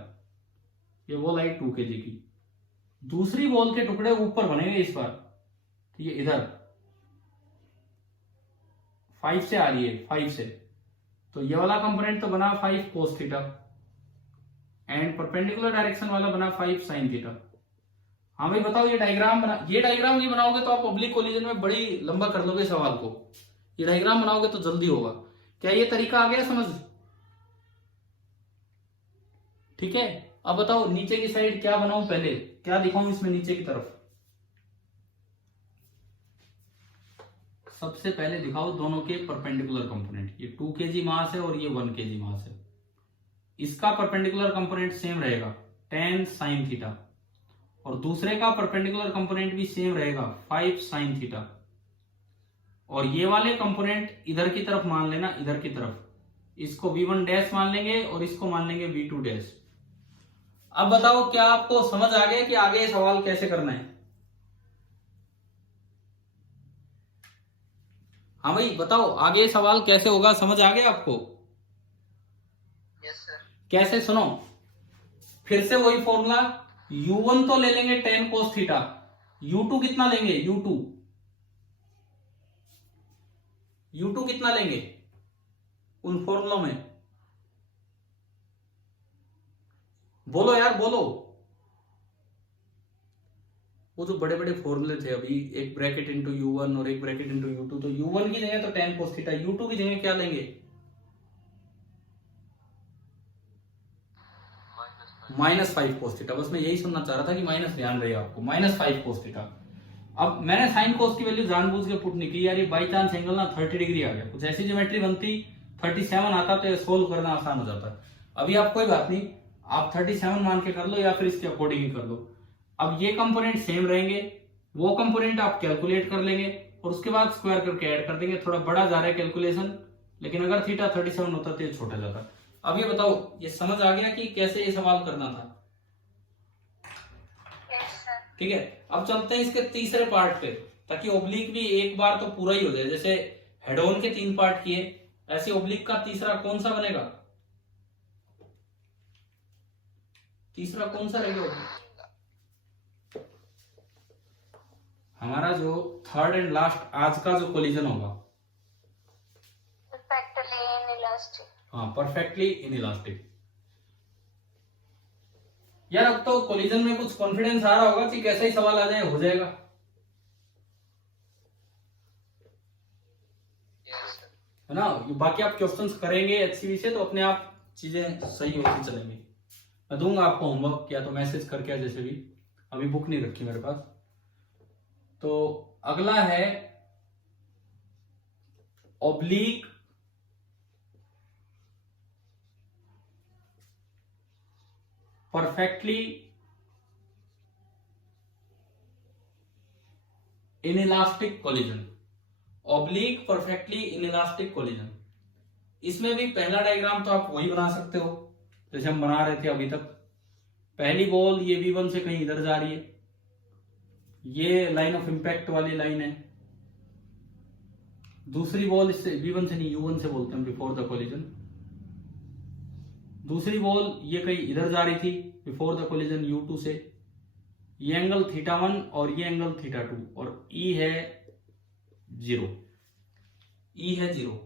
ये बॉल आई 2 kg की। दूसरी बॉल के टुकड़े ऊपर बनेंगे इस बार, तो ये इधर 5 से आ रही है, 5 से, तो ये वाला कंपोनेंट तो बना 5 cos theta, and perpendicular direction वाला बना 5 sin थीटा। हाँ भाई बताओ, ये डायग्राम नहीं बनाओगे तो आप ऑब्लिक कोलिजन में बड़ी लंबा कर लोगे सवाल को, ये डायग्राम बनाओगे तो जल्दी होगा। क्या ये तरीका आ गया समझ? ठीक है, अब बताओ नीचे की साइड क्या बनाऊं, पहले क्या दिखाऊं इसमें नीचे की तरफ? सबसे पहले दिखाओ दोनों के परपेंडिकुलर कंपोनेंट, ये 2 kg मास है और ये 1 kg मास है। इसका परपेंडिकुलर कंपोनेंट सेम रहेगा 10 sin थीटा, और दूसरे का परपेंडिकुलर कंपोनेंट भी सेम रहेगा 5 sin थीटा। और ये वाले कंपोनेंट इधर की तरफ मान लेना, इधर की तरफ, इसको V1 डैश मान लेंगे और इसको मान लेंगे V2 डैश। अब बताओ क्या आपको समझ आ गया कि आगे सवाल कैसे करना है? हाँ भाई बताओ, आगे सवाल कैसे होगा, समझ आ गया आपको? Yes sir. कैसे, सुनो फिर से वही फॉर्मूला, U1 तो ले लेंगे 10 cos थीटा, U2 कितना लेंगे? U2 कितना लेंगे उन फॉर्मूलों में? बोलो यार बोलो, वो जो बड़े बड़े फॉर्मूले थे अभी, एक ब्रैकेट इंटू U1 और एक ब्रैकेट इंटू U2, तो U1 की जगह तो 10 cos थीटा, U2 की जगह क्या लेंगे? -5 cos थीटा। बस मैं यही सुनना चाह रहा था कि माइनस ध्यान रहे आपको, -5 cos थीटा। अब मैंने साइन कोस की वैल्यू जानबूझ के पुट नहीं की यार, ये बाई चांस एंगल ना 30 डिग्री आ गया, कुछ ऐसी ज्योमेट्री बनती 37 आता तो सोल्व करना आसान हो जाता। अभी आप कोई बात नहीं, आप 37 मान के कर लो या फिर इसके अकॉर्डिंग ही कर लो। अब ये कंपोनेंट सेम रहेंगे, वो कंपोनेंट आप कैलकुलेट कर लेंगे और उसके बाद स्क्वायर करके ऐड कर देंगे। थोड़ा बड़ा जा रहा है कैलकुलेशन, लेकिन अगर थीटा 37 होता तो ये छोटा जाता। अब ये बताओ, ये समझ आ गया कि कैसे ये सवाल करना था? ठीक है, अब चलते हैं इसके तीसरे पार्ट पे, ताकि ओब्लिक भी एक बार तो पूरा ही हो जाए। जैसे हेड ऑन के 3 पार्ट किए, ऐसे ओब्लिक का तीसरा कौन सा बनेगा? तीसरा कौन सा रहेगा ओब्लिक? हमारा जो थर्ड एंड लास्ट आज का जो कोलिजन होगा, परफेक्टली इनइलास्टिक। हाँ, परफेक्टली इनइलास्टिक। यार अब तो कोलिजन में कुछ कॉन्फिडेंस आ रहा होगा कि कैसा ही सवाल आ जाए हो जाएगा, है ना? बाकी आप क्वेश्चंस करेंगे HCV से तो अपने आप चीजें सही होती चलेंगी। मैं दूंगा आपको होमवर्क, या तो मैसेज करके, जैसे भी, अभी बुक नहीं रखी मेरे पास। तो अगला है oblique perfectly inelastic collision. Oblique perfectly inelastic collision, इसमें भी पहला डायग्राम तो आप वही बना सकते हो जैसे हम बना रहे थे अभी तक। पहली बॉल ये V1 से कहीं इधर जा रही है, ये लाइन ऑफ इंपैक्ट वाली लाइन है। दूसरी बॉल इससे V1 से नहीं, U1 से बोलते हैं, बिफोर द कोलिजन। दूसरी बॉल ये कहीं इधर जा रही थी बिफोर द कोलिजन U2 से। ये एंगल θ1 और ये एंगल θ2, और E है 0, E है 0।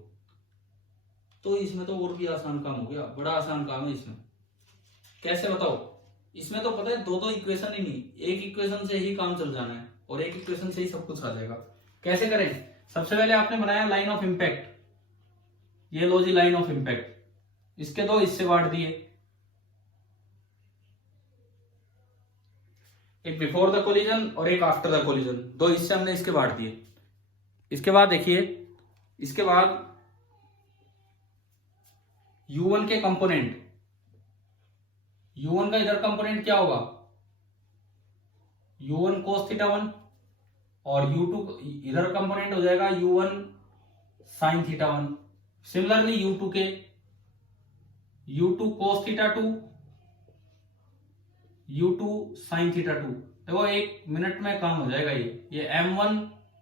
तो इसमें तो और भी आसान काम हो गया, बड़ा आसान काम है इसमें। कैसे बताओ? इसमें तो पता है दो इक्वेशन ही नहीं, एक इक्वेशन से ही काम चल जाना है और एक इक्वेशन से ही सब कुछ आ जाएगा। कैसे करें? सबसे पहले आपने बनाया लाइन ऑफ इंपैक्ट, ये लो जी लाइन ऑफ इंपैक्ट, इसके दो हिस्से बांट दिए। एक बिफोर द कोलिजन और एक आफ्टर द कोलिजन, दो हिस्से हमने इसके बांट दिए। इसके बाद देखिए, इसके बाद U1 के कंपोनेंट, U1 का इधर कंपोनेंट क्या होगा, U1 cos थीटा 1, और U2 इधर कंपोनेंट हो जाएगा U1 sin theta 1। Similarly U2 के U2 cos theta 2, U2 sin theta 2। देखो 1 मिनट में काम हो जाएगा ये M1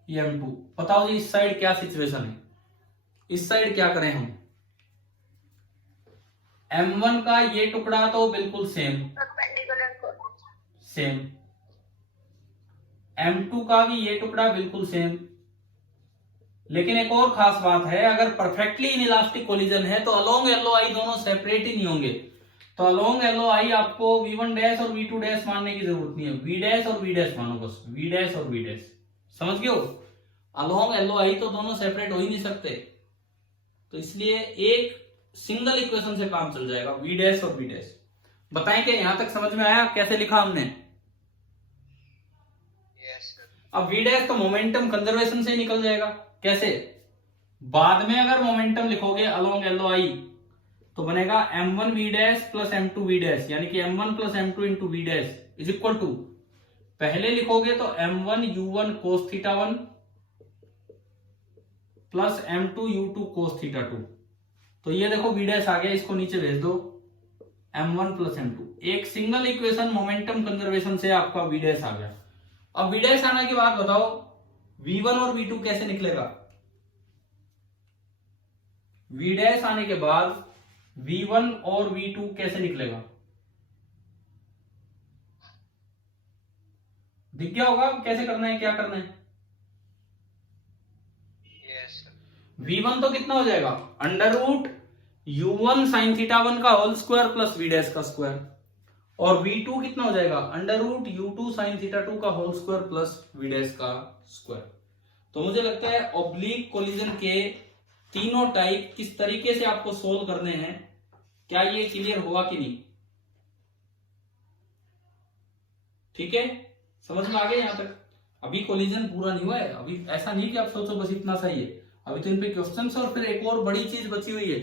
ये M2। बताओ जी इस साइड क्या सिचुएशन है, इस साइड क्या करें हम। M1 का ये टुकड़ा तो बिल्कुल सेम, M2 का भी ये टुकड़ा बिल्कुल सेम। लेकिन एक और खास बात है, अगर परफेक्टली इनइलास्टिक कोलिजन है तो अलोंग LOI दोनों सेपरेट ही नहीं होंगे। तो अलोंग LOI आपको V1 डैश और V2 डैश मानने की जरूरत नहीं है, V डैश और V डैश मानो बस, V डैश और V डैश। समझ गए हो, अलोंग LOI तो दोनों सेपरेट हो ही नहीं सकते, तो इसलिए एक सिंगल इक्वेशन से काम चल जाएगा, V डैश और V डैश। बताएं क्या यहां तक समझ में आया कैसे लिखा हमने। अब V डैश तो मोमेंटम कंजर्वेशन से निकल जाएगा। कैसे, बाद में अगर मोमेंटम लिखोगे अलोंग LOI तो बनेगा M1 V dash plus M2 V dash, यानी कि M1 plus M2 into V dash is equal to, पहले लिखोगे तो M1 U1 cos theta 1 plus M2 U2 cos theta 2। तो ये देखो V डैश आ गया, इसको नीचे भेज दो, M1 प्लस M2। एक सिंगल इक्वेशन मोमेंटम कंजर्वेशन से आपका V डैश आ गया। अब V डैश आने के बाद बताओ V1 और V2 कैसे निकलेगा। V डैश आने के बाद V1 और V2 कैसे निकलेगा, दिख गया होगा कैसे करना है, क्या करना है। V1 तो कितना हो जाएगा, under root U1 sine theta 1 का whole square plus V dash का स्क्वायर, और V2 कितना हो जाएगा, under root U2 sine theta 2 का whole square plus V dash का स्क्वायर। तो मुझे लगता है ऑब्लिक कोलिजन के तीनों टाइप किस तरीके से आपको सोल्व करने हैं, क्या ये क्लियर हुआ कि नहीं। ठीक है, समझ में आ गया यहां तक। अभी कोलिजन पूरा नहीं हुआ है, अभी ऐसा नहीं कि आप सोचो बस इतना सही है, अभी तो इन पे क्वेश्चंस और फिर एक और बड़ी चीज बची हुई है।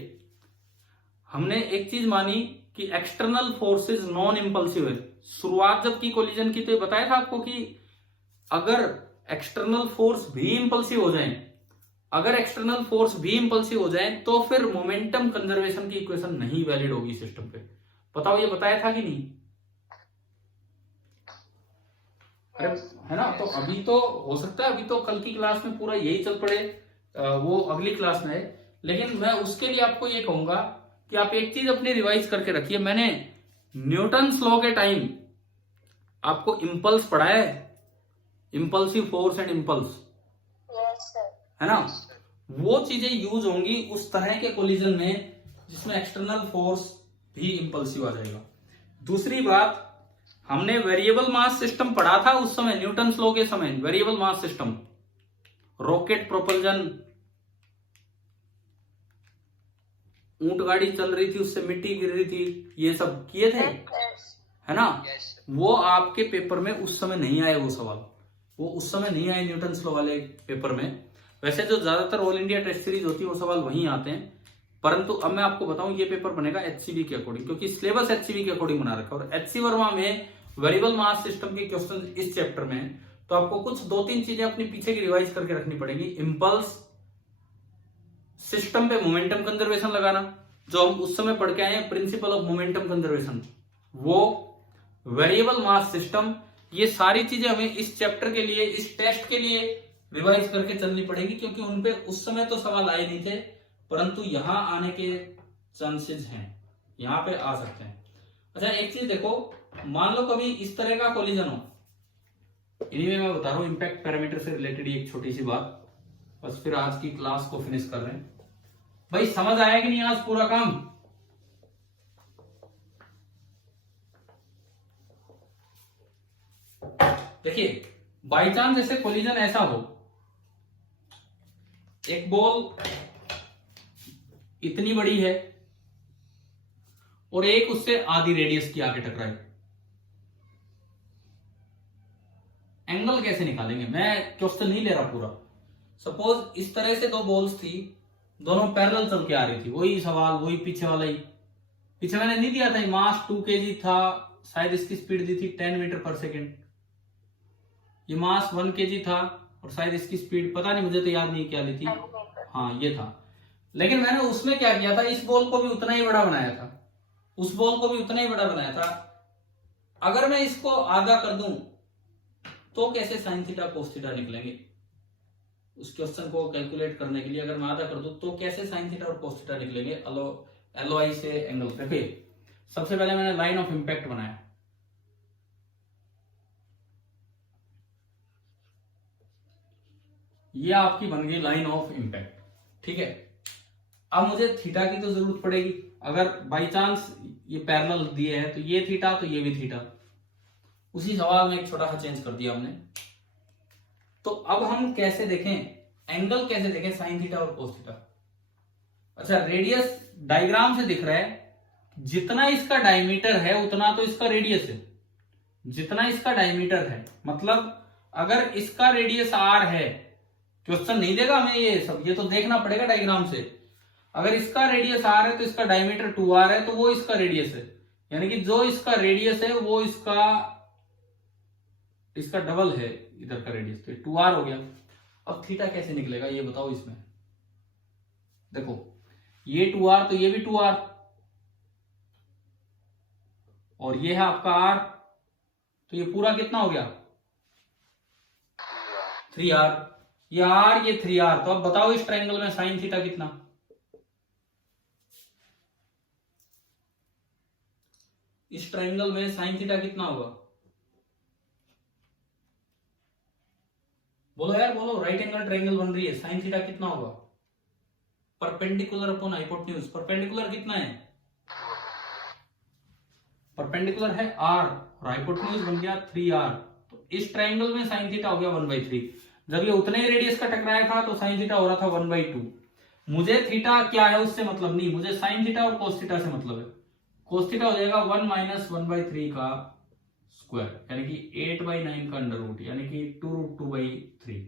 हमने एक चीज मानी कि एक्सटर्नल फोर्सेस नॉन इंपल्सिव है। शुरुआत जब की कोलिजन की तो बताया था आपको कि अगर एक्सटर्नल फोर्स भी इंपल्सिव हो जाए, अगर एक्सटर्नल फोर्स भी इंपल्सिव हो जाए तो फिर मोमेंटम कंजर्वेशन की इक्वेशन नहीं वैलिड होगी सिस्टम पे। बताओ ये बताया था कि नहीं। अरे है ना, तो अभी तो हो सकता है अभी तो कल की क्लास में पूरा यही चल पड़े, वो अगली क्लास में है। लेकिन मैं उसके लिए आपको ये कहूंगा कि आप एक चीज अपनी रिवाइज करके रखिए। मैंने न्यूटन्स लॉ के टाइम आपको इंपल्स पढ़ाया है, इंपल्सिव फोर्स एंड इंपल्स, है ना। वो चीजें यूज होंगी उस तरह के कोलिजन में जिसमें एक्सटर्नल फोर्स भी इंपल्सिव आ जाएगा। दूसरी बात, हमने वेरिएबल मास सिस्टम पढ़ा था उस समय, न्यूटन्स लॉ के समय variable mass system, rocket propulsion, ऊंट गाड़ी चल रही थी उससे मिट्टी गिर रही थी, ये सब किए थे, है ना। वो आपके पेपर में उस समय नहीं आए, वो सवाल वो उस समय नहीं आए न्यूटन्स लॉ वाले पेपर में। वैसे जो ज्यादातर ऑल इंडिया टेस्ट सीरीज होती है वो सवाल वहीं आते हैं, परंतु अब मैं आपको बताऊं ये पेपर बनेगा HCV के अकॉर्डिंग, क्योंकि सिलेबस HCV के अकॉर्डिंग बना रखा है। और HC वर्मा में वेरिएबल मास सिस्टम के क्वेश्चन इस चैप्टर में है, तो आपको कुछ 2-3 चीजें अपनी पीछे की रिवाइज करके रखनी पड़ेगी। इंपल्स सिस्टम पे मोमेंटम कंजर्वेशन लगाना, जो हम उस समय पढ़ के आए हैं प्रिंसिपल ऑफ मोमेंटम कंजर्वेशन, वो वेरिएबल मास सिस्टम, ये सारी चीजें हमें इस चैप्टर के लिए, इस टेस्ट के लिए रिवाइज करके चलनी पड़ेगी, क्योंकि उनपे उस समय तो सवाल आए नहीं थे, परंतु यहां आने के चांसेस हैं, यहां पे आ सकते हैं। अच्छा एक चीज देखो, मान लो कभी इस तरह का कोलिजन हो, इन्हीं में मैं बता रहा हूं इंपैक्ट पैरामीटर से रिलेटेड एक छोटी सी बात, बस फिर आज की क्लास को फिनिश कर रहे हैं। भाई समझ आया कि नहीं आज पूरा काम। देखिए बाई चांस जैसे कोलिजन ऐसा हो, एक बॉल इतनी बड़ी है और एक उससे आधी रेडियस की आगे टकराई, एंगल कैसे निकालेंगे, मैं क्वेश्चन नहीं ले रहा पूरा। सपोज इस तरह से दो बॉल्स थी, दोनों पैरेलल चल के आ रही थी, वही सवाल, वही पीछे वाला ही। पीछे मैंने नहीं दिया था, मास 2 kg था, शायद इसकी स्पीड दी थी 10 मीटर पर सेकेंड। ये मास 1 kg था और शायद इसकी स्पीड पता नहीं, मुझे तो याद नहीं क्या ली थी। हाँ ये था। लेकिन मैंने उसमें क्या किया था, इस बॉल को भी उतना ही बड़ा बनाया था, उस बॉल को भी उतना ही बड़ा बनाया था। अगर मैं इसको आधा कर दूं तो कैसे साइन थीटा कोस थीटा निकलेंगे? उस क्वेश्चन को कैलकुलेट करने के लिए अगर मैं आधा कर दूं तो कैसे साइन थीटा और कोस थीटा निकलेंगे एलओआई से एंगल पे? फिर सबसे पहले मैंने लाइन ऑफ इंपैक्ट बनाया। ये आपकी बन गई लाइन ऑफ इंपैक्ट, ठीक है। अब मुझे थीटा की तो जरूरत पड़ेगी, अगर बाई चांस ये पैरेलल दिए हैं तो ये थीटा तो ये भी थीटा। उसी सवाल में एक छोटा सा चेंज कर दिया हमने। तो अब हम कैसे देखें एंगल, कैसे देखें साइन थीटा और कोस थीटा? अच्छा, रेडियस डायग्राम से दिख रहा है, जितना इसका डायमीटर है उतना तो इसका रेडियस है। जितना इसका डायमीटर है मतलब अगर इसका रेडियस आर है, क्वेश्चन नहीं देगा हमें ये सब, ये तो देखना पड़ेगा डायग्राम से। अगर इसका रेडियस आर है तो इसका डायमीटर 2r है, तो वो इसका रेडियस है, यानी कि जो इसका रेडियस है वो इसका डबल है इधर का रेडियस, तो 2r हो गया। अब थीटा कैसे निकलेगा ये बताओ? इसमें देखो ये 2r तो ये भी 2r, और ये है आपका r, तो ये पूरा कितना हो गया? 3r। ये r ये 3r, तो अब बताओ इस ट्रायंगल में साइन थीटा कितना? इस ट्रायंगल में साइन थीटा कितना होगा? बोलो यार बोलो, राइट एंगल ट्रायंगल बन रही है, साइन थीटा कितना होगा? Perpendicular upon hypotenuse. परपेंडिकुलर कितना है? परपेंडिकुलर है r और हाइपोटेन्यूज बन गया 3r। तो इस ट्रायंगल में साइन थीटा हो गया 1/3। जब ये उतने ही रेडियस का टकराया था तो साइन थीटा हो रहा था 1/2। मुझे थीटा क्या है उससे मतलब नहीं, मुझे साइन थीटा और कोस थीटा से मतलब है। कोस थीटा हो जाएगा 1 - 1/3 का स्क्वायर, यानी कि 8/9 का अंडर रूट, यानी कि 2√2/3।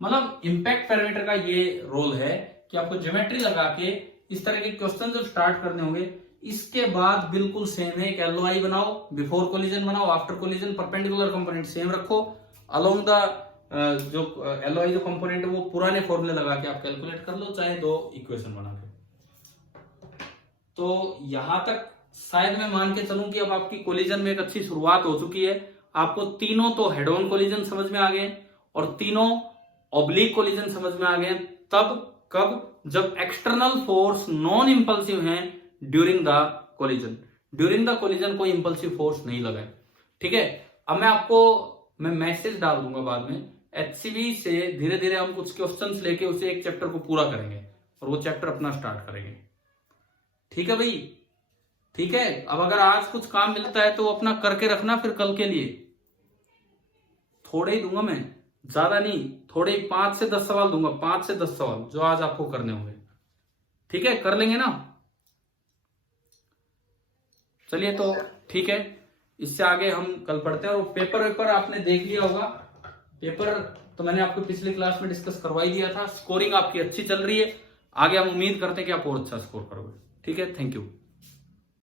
मतलब इंपैक्ट पैरामीटर का ये रोल है कि आपको ज्योमेट्री लगा के इस तरह के क्वेश्चन जो स्टार्ट करने होंगे, इसके बाद बिल्कुल सेम है। एक एलओआई बनाओ, बिफोर कोलिजन बनाओ, after collision perpendicular component same रखो, अलोंग द जो एलओआई जो कंपोनेंट है वो पुराने फॉर्मूले लगा के आप कैलकुलेट कर लो, चाहे दो इक्वेशन बना के। तो यहां तक शायद मैं मान के चलूं कि अब आपकी कोलिजन में एक अच्छी शुरुआत हो चुकी है। आपको तीनों तो हेड ऑन कोलिजन समझ में आ गए और तीनों ऑब्लिक कोलिजन समझ में आ गए। तब कब? जब एक्सटर्नल फोर्स नॉन इंपल्सिव हैं during the collision. During the collision कोई इंपल्सिव फोर्स नहीं लगा है, ठीक है। अब मैं मैसेज डाल दूंगा बाद में, एचसीवी से धीरे धीरे हम कुछ क्वेश्चंस लेके उसे एक चैप्टर को पूरा करेंगे और वो चैप्टर अपना स्टार्ट करेंगे, ठीक है भाई? ठीक है। अब अगर आज कुछ काम मिलता है तो अपना करके रखना फिर कल के लिए। थोड़े ही दूंगा मैं, ज्यादा नहीं, थोड़े ही 5 से 10 सवाल दूंगा, 5 से 10 सवाल जो आज आपको करने होंगे, ठीक है? कर लेंगे ना? चलिए तो ठीक है, इससे आगे हम कल पढ़ते हैं। और पेपर आपने देख लिया होगा, पेपर तो मैंने आपको पिछली क्लास में डिस्कस करवाई दिया था। स्कोरिंग आपकी अच्छी चल रही है, आगे हम उम्मीद करते हैं कि आप और अच्छा स्कोर करोगे, ठीक है? Thank you.